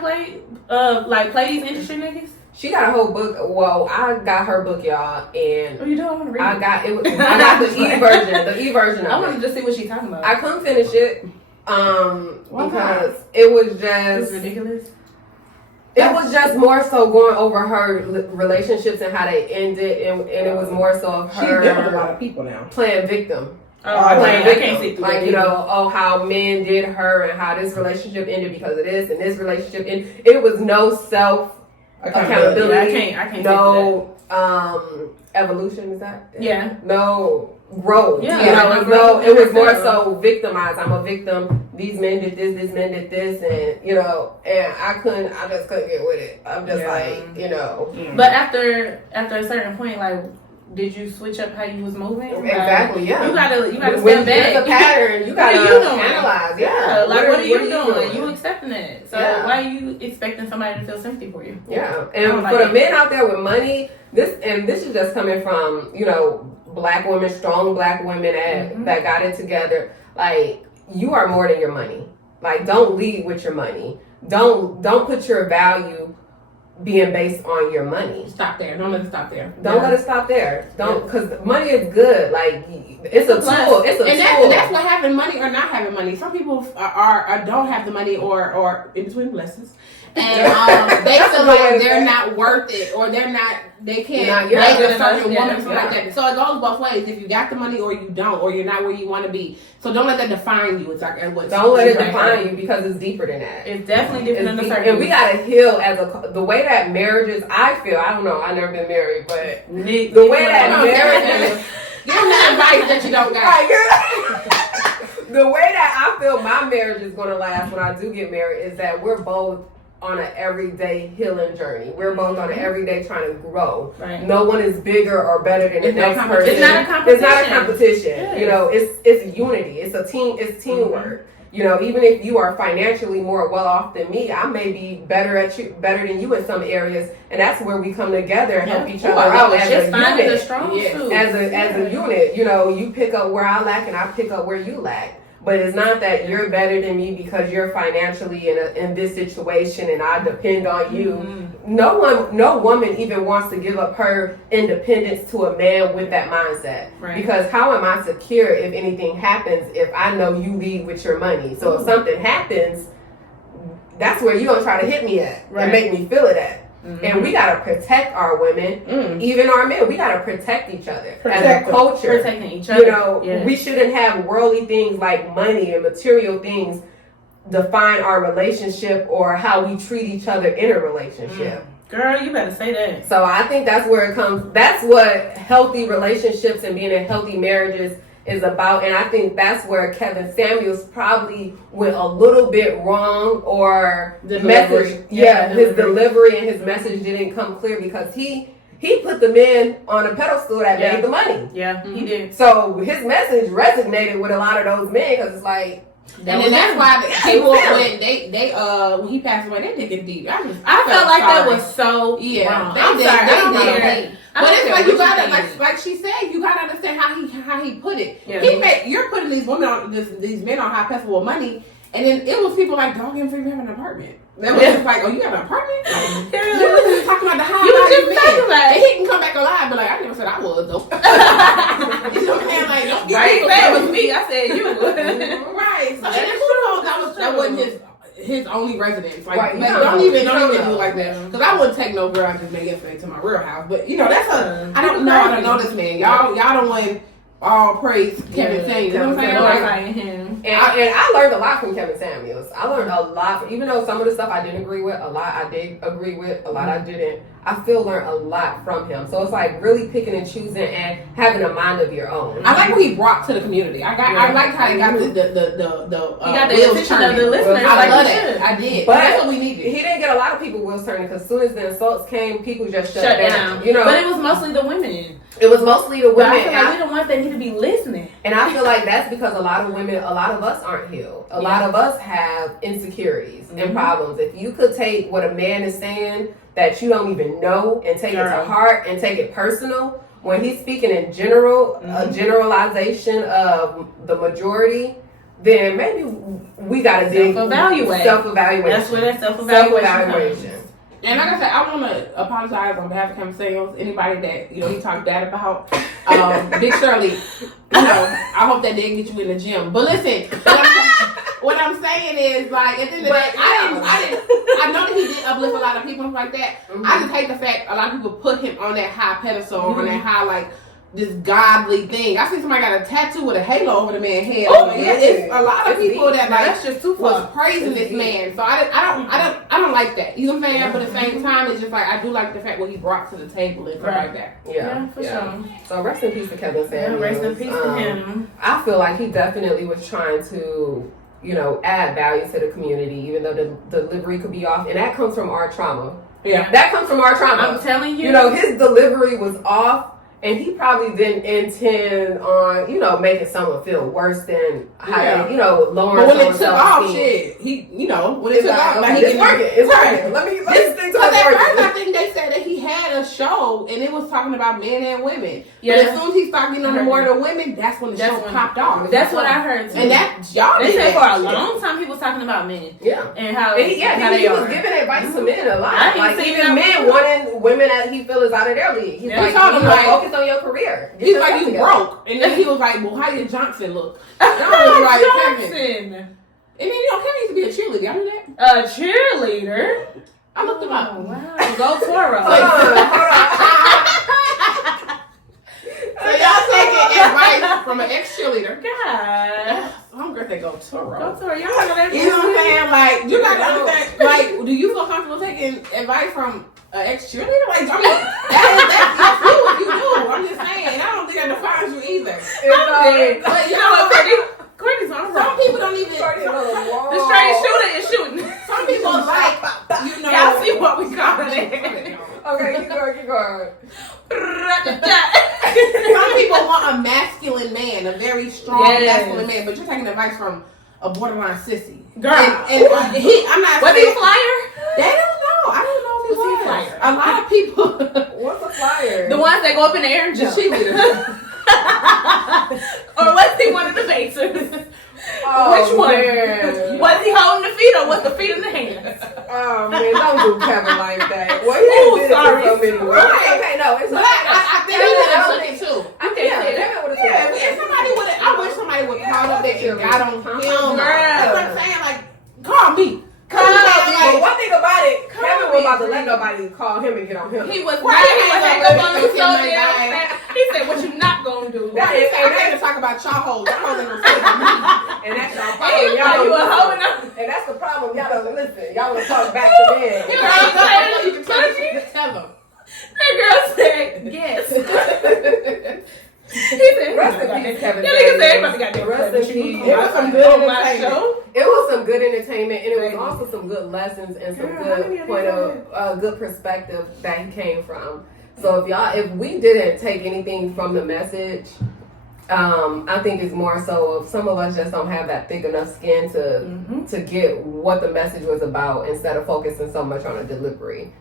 play these industry niggas? She got a whole book. Well, I got her book, y'all, and What you doing? I want to read I it. got it. I got the e version. I of wanted it. to see what she's talking about. I couldn't finish it, Why because it was It's just ridiculous. it was just more so going over her relationships and how they ended, and it was more so of She's dealing with a lot her of people now. playing victim. I Playing can't victim. see through Like, that you either. know, oh, how men did her and how this relationship ended because of this and this relationship ended. It was no self accountability. Yeah, I can't No evolution, is that? Yeah. No growth. Yeah, You know, no it was growth. it was more Yeah. so victimized. I'm a victim. These men did this, these men did this, and you know, and I just couldn't get with it. I'm just Yeah. like, you know. But after a certain point, like, did you switch up how you was moving? Exactly, Like, yeah. You gotta When step there's back. a pattern, you What gotta are you doing? analyze. Yeah. Yeah, like what are you doing? doing? You accepting it. So Yeah. why are you expecting somebody to feel sympathy for you? Yeah, I and don't for like the it. men out there with money, this is just coming from, you know, black women, strong black women that got it together. Like, you are more than your money. Like, don't lead with your money. Don't put your value being based on your money. Stop there. Don't let it stop there. Don't let it stop there. Don't, because money is good. Like, it's a tool. It's a And tool. that's what having money or not having money. Some people are don't have the money or in between blessings, and they That's feel a good way like to they're say it. not worth it or they can't Not make yet. a certain Yeah, woman feel like yeah. that. So it goes both ways. If you got the money or you don't, or you're not where you want to be. So don't let that define you. It's like what. Don't let it Right. define you because it's deeper than that. It's definitely different than the It's deep. circle. And we gotta heal as the way that marriages. I feel. I don't know. I've never been married, but the the way that Come on, marriages. Give them the advice that you don't got. Right, the way that I feel my marriage is gonna last when I do get married is that we're both on an everyday healing journey. We're both on an everyday trying to grow. Right. No one is bigger or better than the It's no next competition. person. It's not a competition. It's not a competition. Yes. You know, it's unity. It's a team. It's teamwork. You know, even if you are financially more well off than me, I may be better than you in some areas, and that's where we come together and help each other out as Just a finding the unit. strong Yes. suit. As a unit, you know, you pick up where I lack and I pick up where you lack. But it's not that you're better than me because you're financially in this situation and I depend on you. No woman even wants to give up her independence to a man with that mindset. Right. Because how am I secure if anything happens if I know you lead with your money? So if something happens, that's where you're gonna try to hit me at Right. and make me feel it at. And we gotta protect our women, even our men. We gotta protect each other as a culture. Protecting each other. You know, we shouldn't have worldly things like money and material things define our relationship or how we treat each other in a relationship. Girl, you better say that. So I think that's where it comes. That's what healthy relationships and being in healthy marriages is about. And I think that's where Kevin Samuels probably went a little bit wrong, or his delivery and his message didn't come clear because he put the men on a pedestal that made the money. Yeah, he did. So his message resonated with a lot of those men because it's like. And then that's why people when when he passed away, they digging deep. I felt like that was so wrong. They did. But it's like you gotta like she said, you gotta understand how he put it. Yeah. You're putting these women on these men on high pedestal with money, and then it was people like dogging for you have an apartment. That was just like, oh, you got an apartment? You was just talking about the high value man. And he can come back alive, but like I never said I was though. You know what I'm saying? Like, don't get right, that was me. I said you. Right. So and then that wasn't his only residence. Like, don't even do it like that. Because I wouldn't take no girl I just made yesterday to my real house. But you know, that's I don't know this man. Y'all don't want all praise Kevin Samuels. You know what I'm saying? And I learned a lot from Kevin Samuels. I learned a lot, even though some of the stuff I didn't agree with, a lot I did agree with, a lot I didn't. I still learned a lot from him. So it's like really picking and choosing and having a mind of your own. I like what he brought to the community. I liked how he got the he got the attention of the listeners. I love that. I did. But that's what we needed. He didn't get a lot of people wheels turning because as soon as the insults came, people just shut down. You know, but it was mostly the women. It was mostly the women. But I feel like we're the ones that need to be listening. And I feel like that's because a lot of us aren't healed. A lot of us have insecurities and problems. If you could take what a man is saying that you don't even know and take it to heart and take it personal, when he's speaking in general, a generalization of the majority, then maybe we got to self-evaluate. That's where that self-evaluation comes. And like I said, I want to apologize on behalf of Kevin Samuels. Anybody that he talked bad about, Big Shirley. I hope that didn't get you in the gym. But listen, what I'm saying is, like, at the end of the day, I know that he did uplift a lot of people and stuff like that. I just hate the fact a lot of people put him on that high pedestal, on that high, like, this godly thing. I see somebody got a tattoo with a halo over the man's head. It's a lot of people that like that's just too was praising this man. So I don't like that. You know what I'm saying? But at the same time, it's just like I do like the fact what he brought to the table and stuff like that. Yeah, for sure. So rest in peace to Kevin Samuels. Rest in peace to him. I feel like he definitely was trying to, add value to the community, even though the delivery could be off, and that comes from our trauma. Yeah, that comes from our trauma. I'm telling you. His delivery was off. And he probably didn't intend on, making someone feel worse than how, lowering. But when it took off, shit, when it took off, like it's working. It's working. Let me think about it. First, I think they said that he had a show and it was talking about men and women. Yeah. But as soon as he started getting on more of the women, that's when the show popped off. That's what I heard too. And that y'all. They said for a long time he was talking about men. Yeah. And how he was giving advice to men a lot. Like even men wanting women that he feels is out of their league. He's like, focus on your career. He's like, you broke. And then he was like, well, how your Johnson look? Johnson. And then, Kevin used to be a cheerleader. Y'all knew that? A cheerleader? I looked him up. Wow. Go Toro. Hold on. So y'all taking advice from an ex-cheerleader. God. I'm gonna say go Toro. Go Toro. Y'all know that. You know what I'm saying? Like, you got to understand. Like, do you feel comfortable taking advice from an ex-cheerleader? Like, I mean, that's you what you do. I'm just saying. I don't think that defines you either. But you know what, Courtney's on wrong. Some people don't even. The straight shooter is shooting. Some people like, y'all see what we call it. Okay, keep going. Some people want a masculine man, a very strong masculine man, but you're taking advice from a borderline sissy. Girl. And I'm not was he a flyer? They don't know. I don't know if he was a flyer. A lot of people. What's a flyer? The ones that go up in the air and jump. The cheerleaders. Or was he one of the basers? Which one? Man. Was he holding the feet or was the feet in the hands? Oh man, don't do Kevin like that. Well, he did sorry. so many ways. Okay, no, it's but I think he would have took it too. I think Kevin would have took it. I wish somebody would call up there and got on him. Girl. That's what I'm saying. Like, call me. But one thing about it, Kevin was about to let nobody call him on him. He was Right, not. He was hang up on him so Right. damn fast. He said, "What you not gonna do?" I ain't to talk about y'all hoes. Y'all hoes ain't gonna say about me. And that's y'all And problem. he thought you were holding up. And that's the problem. Y'all don't listen. Y'all want to talk back to men. You can tell them. That girl said, "Yes." He said, Rest in peace, Kevin. Yeah, nigga said, "Everybody got that Rest in peace. It was some good on my entertainment. show." It was some good entertainment, and it was also some good lessons and some Girl, how many good of point these of good perspective that he came from. So if we didn't take anything from the message, I think it's more so some of us just don't have that thick enough skin to get what the message was about instead of focusing so much on a delivery.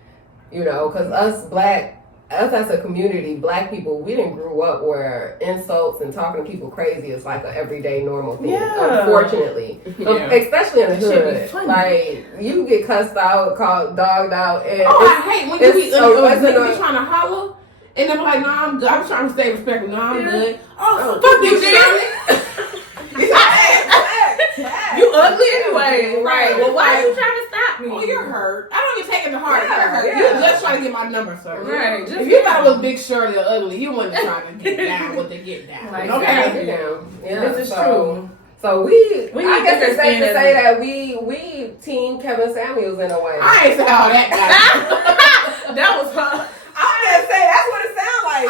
You know, because us as a community, black people, we didn't grow up where insults and talking to people crazy is like an everyday normal thing. Yeah. Unfortunately, Yeah. especially in the That shit be hood, funny. like you get cussed out, called dogged out, and Oh, I hate when you be it's trying to holler and they're like, "No, I'm good. I'm trying to stay respectful. No, I'm Yeah. good." Oh, Fuck you, you Shirley. You ugly anyway, right? Well, why are you trying to stop me? Oh, you're hurt. I don't even take it to heart. Yeah, You're hurt. yeah. You just trying to get my number, sir. Right, just If you thought it was Big Shirley or ugly, you wasn't trying to get down with the get down. Like, Okay. Yeah, This is true. So we We I need guess thicker it's safe skin to as say a- that we team Kevin Samuels in a way. I ain't said all that. That was her. I'm gonna say that's what it sounds like.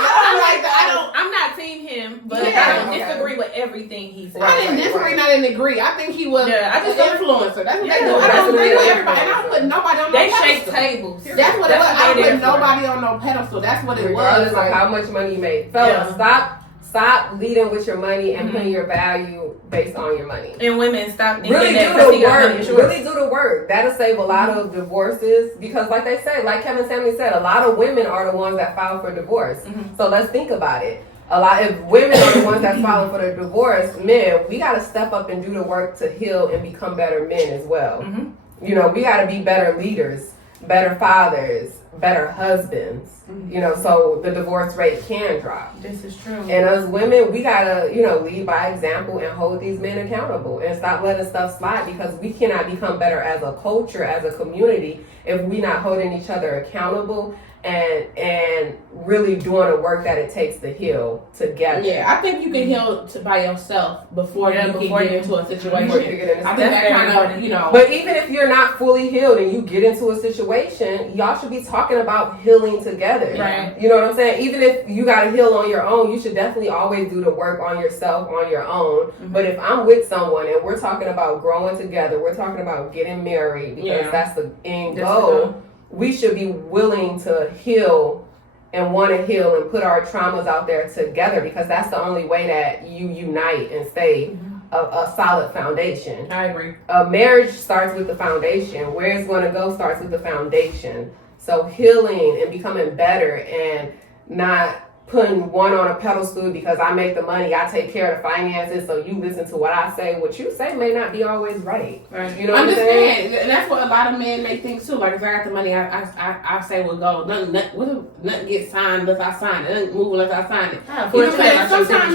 I'm not team him, but Yeah, I don't okay. disagree with everything he said. I didn't disagree, and I didn't agree. I think he was Yeah, I just an don't- influencer. That's what Yeah, they do. I that's don't what agree they with do. everybody. And I don't put nobody on They no shake pedestal. tables. That's what it was. I what don't they put there for. nobody on no pedestal. That's what it Regardless was. of Like, how much money you make. Fellas, stop leading with your money and Mm-hmm. putting your value based on your money. And women stop thinking Really that do because he the got money work. is yours. Really do the work. That'll save a lot of divorces because, like they said, like Kevin Samuels said, a lot of women are the ones that file for divorce. Mm-hmm. So let's think about it. If women are the ones that's filing for the divorce, men, we got to step up and do the work to heal and become better men as well. Mm-hmm. You know, we got to be better leaders, better fathers, better husbands. You know, so the divorce rate can drop. This is true. And as women, we gotta, lead by example and hold these men accountable and stop letting stuff slide because we cannot become better as a culture, as a community, if we not holding each other accountable and really doing the work that it takes to heal together. yeah, I think you can heal by yourself before you can get into a situation. Before you get into- I think that That's kind very of, you know. But even if you're not fully healed and you get into a situation, y'all should be talking about healing together. Right. You know what I'm saying? Even if you got to heal on your own, you should definitely always do the work on yourself on your own. Mm-hmm. But if I'm with someone and we're talking about growing together, we're talking about getting married because that's the end That's the goal. goal. We should be willing to heal and want to heal and put our traumas out there together because that's the only way that you unite and stay a solid foundation. I agree. A marriage starts with the foundation. Where it's going to go starts with the foundation. So healing and becoming better and not putting one on a pedestal because I make the money, I take care of the finances, so you listen to what I say. What you say may not be always right. Right. You know what I'm saying? Understand, and that's what a lot of men may think too. Like if I got the money, I say will go. Nothing gets signed unless I sign it. Nothing move unless I sign it. You know what I'm saying? Sometimes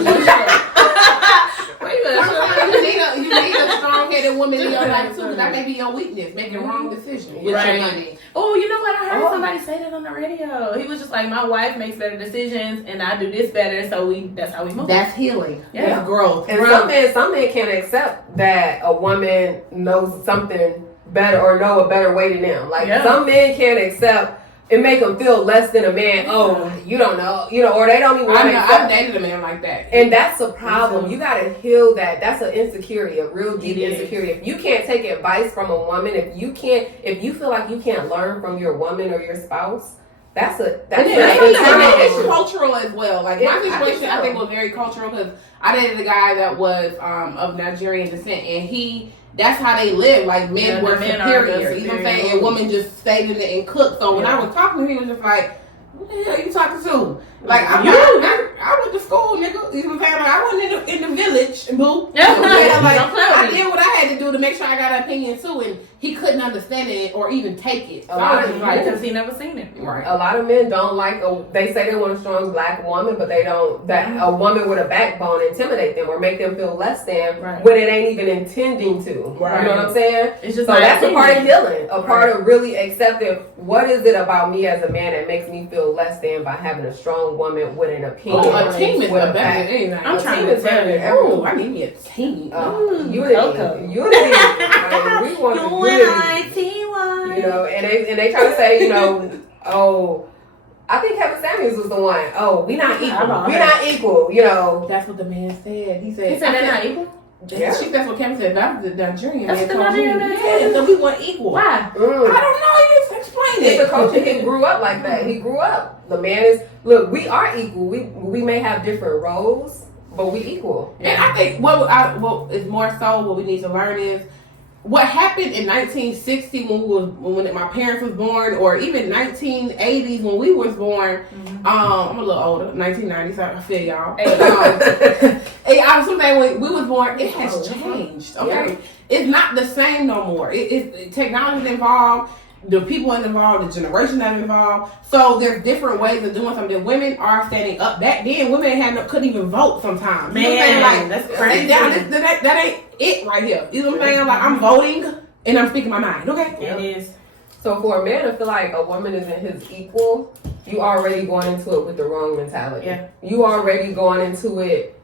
you need a strong-headed woman in your life too, because that may be your weakness, making wrong decisions with Right. your money. Oh, you know what? I heard somebody say that on the radio. He was just like, my wife makes better decisions, and I do this better, so that's how we move. That's healing. Yeah. That's growth. And some men can't accept that a woman knows something better or know a better way than them. Like some men can't accept it, make them feel less than a man. Oh, you don't know, or they don't even. I've dated a man like that, and that's a problem. You gotta heal that. That's an insecurity, a real deep insecurity. If you can't take advice from a woman, if you feel like you can't learn from your woman or your spouse, that's an issue. cultural as well. Like my situation, I think was very cultural because I dated a guy that was of Nigerian descent, and that's how they live. Like men were superior. You know what I'm saying? And women just stayed in it and cooked. So when I was talking to him, he was just like, "What the hell are you talking to?" Like I went to school, nigga. You know what I'm saying? Like I wasn't in the village, boo. Yeah. You know what I'm saying? Like Don't play with I me. did what I had to do to make sure I got an opinion too. And he couldn't understand it or even take it. So A lot of Because he never seen it. right. A lot of men don't like. They say they want a strong black woman, but they don't. That a woman with a backbone intimidate them or make them feel less than when it ain't even intending to. Right. You know what I'm saying? It's just so not that's a part of intending. healing. A part of really accepting what is it about me as a man that makes me feel less than by having a strong woman with an opinion. Oh, a team is with the a best back. than anything. I'm A trying team to is better than tell you. everyone. I need me a team. Unity. Like, we want unity. You know, and they try to say, you know, oh, I think Kevin Samuels was the one. Oh, we not equal. We not equal. You know. That's what the man said. He said they're not equal? Yeah. That's what Kevin said. That was the Nigerian That's man. the told Nigerian me. man Yeah, said? so we weren't equal. Why? I don't know. You just explain It's it. a culture. He grew up like that. He grew up. The man is. Look, we are equal. We may have different roles, but we equal. And I think what is more so what we need to learn is what happened in 1960 when my parents was born, or even 1980s when we was born. I'm a little older, 1990s. So I feel y'all. I was saying when we was born, it has changed. Okay, it's not the same no more. Technology involved. The people involved, the generation that involved. So there's different ways of doing something. Women are standing up. Back then, women couldn't even vote sometimes. Man, you know what I'm saying? Like, that's crazy. That ain't it right here. You know what I'm saying? Like, I'm voting and I'm speaking my mind. Okay? It is. So for a man to feel like a woman isn't his equal, you already going into it with the wrong mentality. Yeah. You already going into it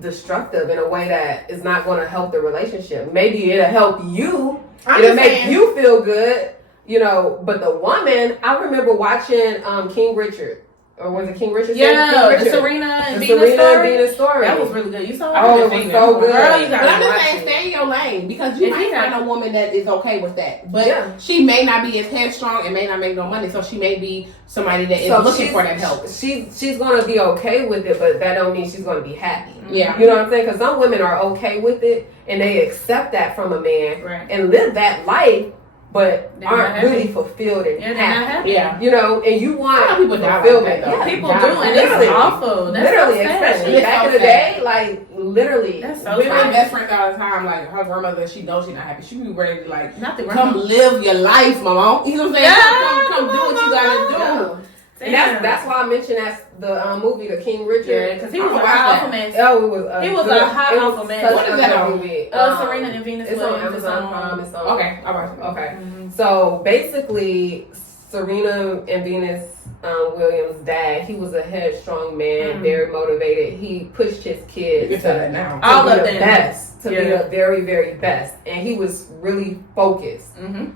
destructive in a way that is not going to help the relationship. Maybe it'll help you. It'll make you feel good, you know. But the woman, I remember watching King Richard. Or was it King Richard? Yeah, the Serena and Venus story. That was really good. You saw that? Oh, it was so good. Girl, you But gotta I'm just watch saying, it. stay in your lane because you might find a woman that is okay with that, but she may not be as headstrong and may not make no money, so she may be somebody that is looking for that help. She's gonna be okay with it, but that don't mean she's gonna be happy. Yeah, you know what I'm saying? Because some women are okay with it and they accept that from a man and live that life, but aren't really fulfilled and happy. Yeah, you know, and you want people die fulfillment. like that, though. People do, and it's awful. That's literally, so sad. especially back in the day, like literally. That's so with my sad. best friends all the time, like her grandmother, she knows she's not happy. She be ready to like Not the come live your life, mama. You know what I'm saying? Come do what you gotta do. And that's why I mentioned the movie, The King Richard. Because he was a high alpha man. Oh, it was. He was a high alpha man. What is that movie? Serena and Venus. It's on Amazon Prime. It's on. Okay, I watched it. Okay, so basically, Serena and Venus Williams' dad, he was a headstrong man, very motivated. He pushed his kids You can tell that now. to be the best, to be the very, very best, and he was really focused.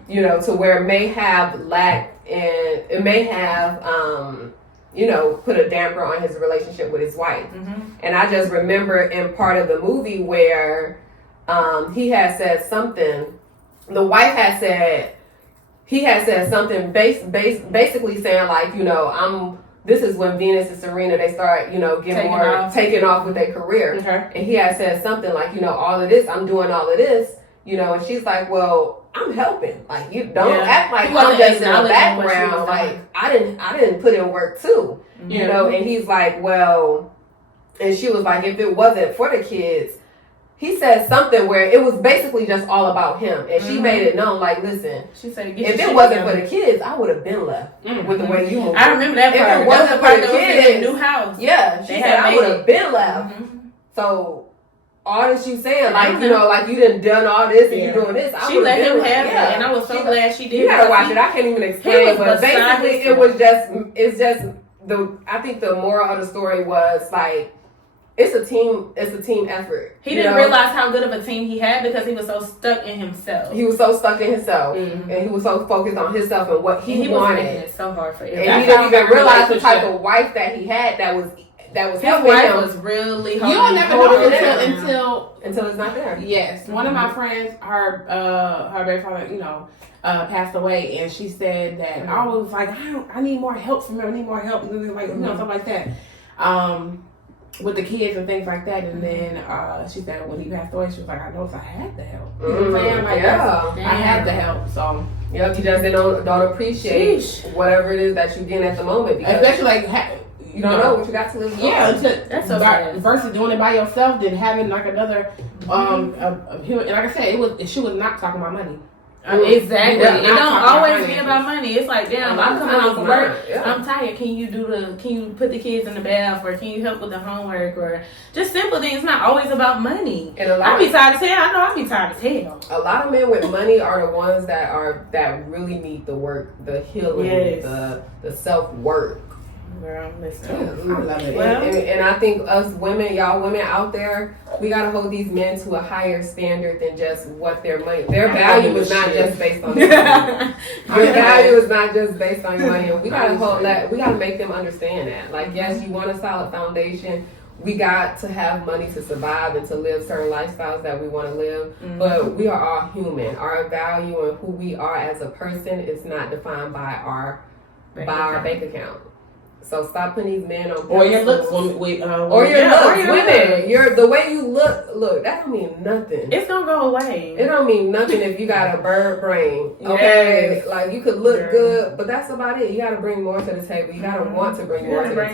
You know, to where it may have lacked. And it may have, put a damper on his relationship with his wife. And I just remember in part of the movie where he had said something. The wife had said, he had said something basically saying like, you know, this is when Venus and Serena, they start, you know, taking off with their career. And he had said something like, you know, all of this, I'm doing all of this, you know, and she's like, well, I'm helping. Like, you don't act like I'm just in the background. Like, I didn't put in work too, you know. And he's like, well, and she was like, if it wasn't for the kids, he said something where it was basically just all about him, and she made it known, like, listen, she said, if it wasn't for the kids, I would have been left with the way you moved. I remember that part. If it wasn't for the kids, in the new house. Yeah, she said I would have been left. So. All that you saying, like, you know, like you done all this and you doing this. She let him have it, and I was so glad she did. You gotta watch it. I can't even explain, but basically, I think the moral of the story was like, it's a team effort. He didn't realize how good of a team he had because he was so stuck in himself. He was so stuck in himself, and he was so focused on himself and what he wanted. It's so hard for him. And he didn't even realize the type of wife that he had that was his helping wife him. Was really you don't never know until it's not there. Yes, one of my friends, her baby father, you know, passed away, and she said that I was like, I need more help from her. I need more help, and like, you know, stuff like that, with the kids and things like that. And then she said when he passed away, she was like, I noticed I had the help. You know what I'm saying? Like, I had the help. So you just don't appreciate whatever it is that you're getting at the moment, because especially like. You don't know what you got to live for. Yeah, That's so sad. versus doing it by yourself, than having like another a human. And like I said, she was not talking about money. Exactly. Yeah, It don't always be finances. about money. It's like, damn, I'm coming home from work. I'm tired. Can you put the kids in the bath, or can you help with the homework, or just simple things? It's not always about money. And I be tired as hell. I know I be tired as hell. A lot of men with money are the ones that really need the work, the healing, the self-work. Girl, listen. I love it. Well, and I think us women, y'all women out there, we gotta hold these men to a higher standard than just what their money. Their value is not just based on your money. Your value is not just based on your money. And we gotta make them understand that. Like, yes, you want a solid foundation. We got to have money to survive and to live certain lifestyles that we want to live. But we are all human. Our value and who we are as a person is not defined by our bank account. So stop putting these men on. Or your looks, looks, women. The way you look, that don't mean nothing. It's gonna go away. It don't mean nothing if you got a bird brain. Okay, like you could look good, but that's about it. You got to bring more to the table. You got to want to bring more to the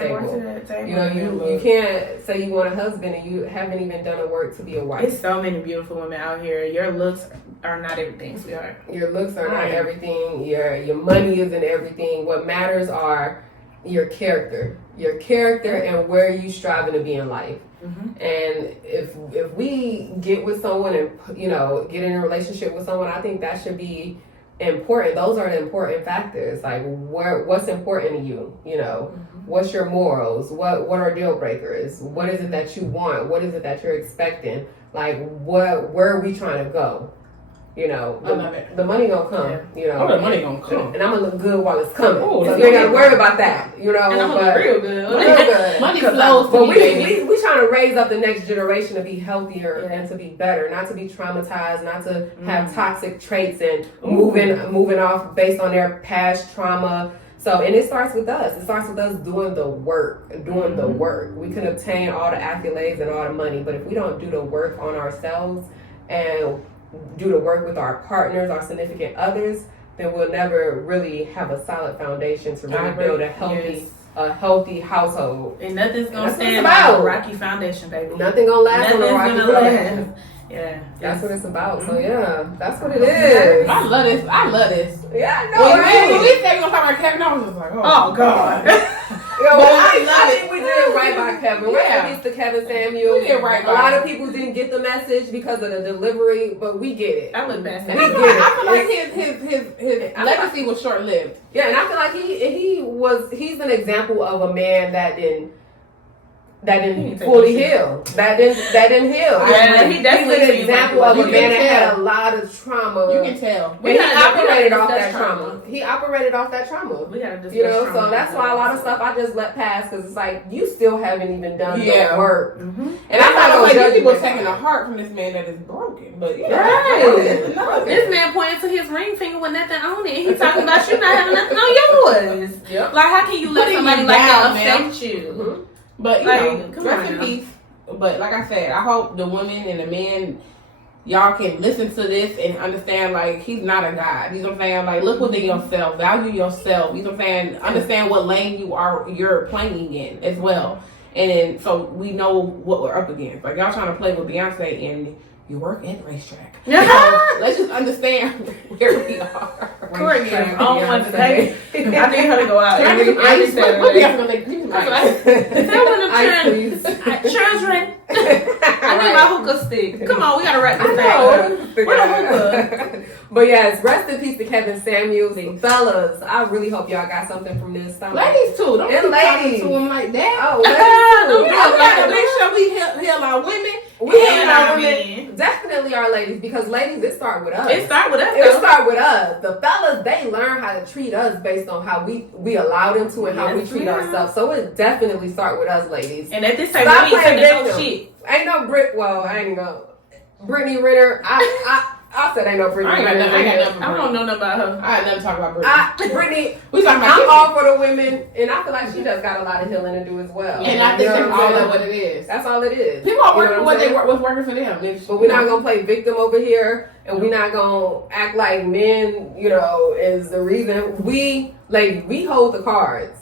table. You know, you can't say you want a husband and you haven't even done the work to be a wife. There's so many beautiful women out here. Your looks are not everything, sweetheart. Your looks are not everything. Your money isn't everything. What matters are your character and where you striving to be in life. And if we get with someone and get in a relationship with someone, I think that should be important. Those are the important factors. Like what's important to you, what's your morals, what are deal breakers, what is it that you want, what is it that you're expecting, like where are we trying to go? I love it. The money gonna come, the money gonna come. And I'm gonna look good while it's coming. So you ain't gotta worry about that, And I'm gonna look real good. Real good. Money flows. But we trying to raise up the next generation to be healthier and to be better, not to be traumatized, not to have toxic traits and moving off based on their past trauma. So, and it starts with us. It starts with us doing the work. We can obtain all the accolades and all the money, but if we don't do the work on ourselves and do the work with our partners, our significant others, then we'll never really have a solid foundation to really build a healthy household. And nothing's gonna stand on a rocky foundation, baby. Nothing gonna last on a rocky foundation. Yeah, that's what it's about. So that's what it is. I love this. Yeah, I know. When we say we're gonna talk about Kevin, I was just like, oh God. I think we did right by Kevin. Rest in peace to Kevin Samuels. We did right by a lot of people didn't get the message because of the delivery, but we get it. I look best. I feel like his legacy was short lived. Yeah, and I feel like he's an example of a man that didn't fully heal. That didn't heal. Yeah, he definitely he's an example of a man that had a lot of trauma. You can tell. He operated off that trauma. We gotta discuss so that's why a lot of stuff I just let pass because it's like you still haven't even done the work. And I'm not like these people taking a heart from this man that is broken. But this man pointed to his ring finger with nothing on it. He talking about you not having nothing on yours. Yep. Like how can you let somebody like that affect you? But rest in peace. But like I said, I hope the women and the men, y'all can listen to this and understand like he's not a god. You know what I'm saying? Like look within yourself, value yourself. You know what I'm saying? Understand what lane you're playing in as well. And then so we know what we're up against. Like y'all trying to play with Beyonce and you work at the racetrack. So let's just understand where we are. Courtney is on one today. I need her to go out. Children. I need my hookah stick. Come on, we gotta wrap this thing. Where the hookah? But yes, rest in peace to Kevin Samuels. Fellas, I really hope y'all got something from this. Ladies too. Don't keep talking to him like that. Oh, we gotta make sure we heal our women. We heal our women. Definitely our ladies, because ladies, it start with us. It start with us. The fellas, they learn how to treat us based on how we allow them to and how we treat ourselves. So it definitely start with us, ladies. And at this time, we ain't taking no shit. Ain't no I ain't know. Brittany Ritter. I said ain't no Brittany Ritter. I don't know nothing about her. I had nothing to talk about Brittany. Brittany, we talking about I'm all for the women, and I feel like she just got a lot of healing to do as well. And I think that's all what it is. That's all it is. People are working what's working for them. But we're not gonna play victim over here, and we're not gonna act like men, is the reason. We hold the cards.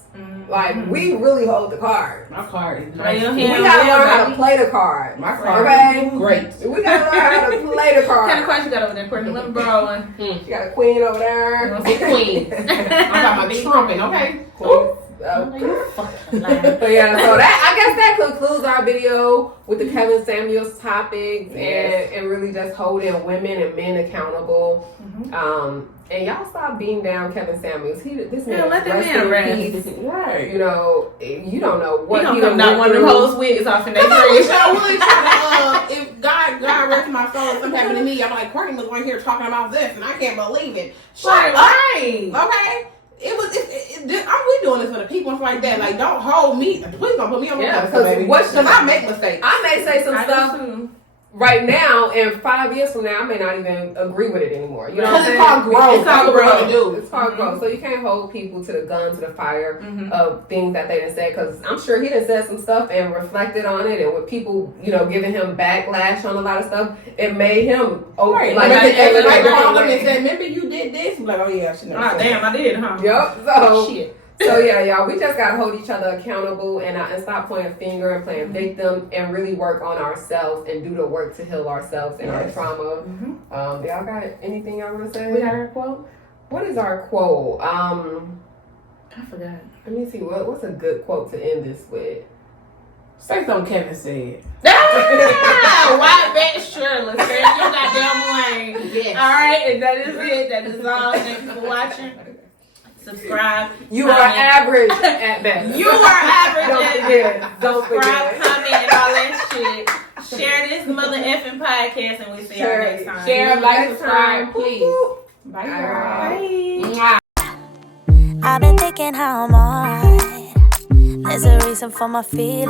Like, we really hold the card. My card is Right, nice. your We hand gotta real, learn how to baby. play the card. My card Okay? is great. We gotta learn how to play the What kind of card. cards you got over there, Courtney? Let me borrow one. You got a queen over there. Big queen. I'm talking about trumping, okay? Queen. You fucking lying. But yeah, so that I guess that concludes our video with the Kevin Samuels topics and really just holding women and men accountable. And y'all stop beating down Kevin Samuels. This man let that rest man in rest. peace. Right. You know, you don't know He what gonna he come done down went one of them through. hoes wigs off in that I wish grave. I would try to, if God rest my soul, if something happened to me, I'm like, Courtney was on here talking about this, and I can't believe it. Shut up. Right. Okay? We doing this for the people and stuff like that. Like, don't hold me. Please don't put me on my Yeah, pedestal, baby. because Because I make mistakes. I may say some I stuff do too. right now, and 5 years from now, I may not even agree with it anymore. You know what I'm Because saying? it's called growth. It's called That's what we're growth. gonna do. It's called growth. So you can't hold people to the gun, to the fire of things that they done said. Because I'm sure he done said some stuff and reflected on it, and with people, giving him backlash on a lot of stuff, it made him Right. like Like, everybody right called him away. and said, remember you did this? I'm like, oh yeah, I should know. Ah, damn, I did, huh? Yep. So Shit. So yeah, y'all, we just gotta hold each other accountable and stop pointing finger and playing victim and really work on ourselves and do the work to heal ourselves and our trauma. Y'all got anything y'all wanna say? We got our quote? What is our quote? I forgot. Let me see. What's a good quote to end this with? Say something Kevin said. White bitch Shirley. Stay in your goddamn lane. Yes. Alright, and that is it. That is all. Thank you for watching. Subscribe. You are comment. average at best. You are average Don't at forget. best. Don't Subscribe, forget. comment, and all that shit. Share this mother effing podcast, and we see y'all next time. Share, like, Next subscribe, time. please. Bye, All girl. right. Mwah. I've been thinking how I'm alright. There's a reason for my feelings.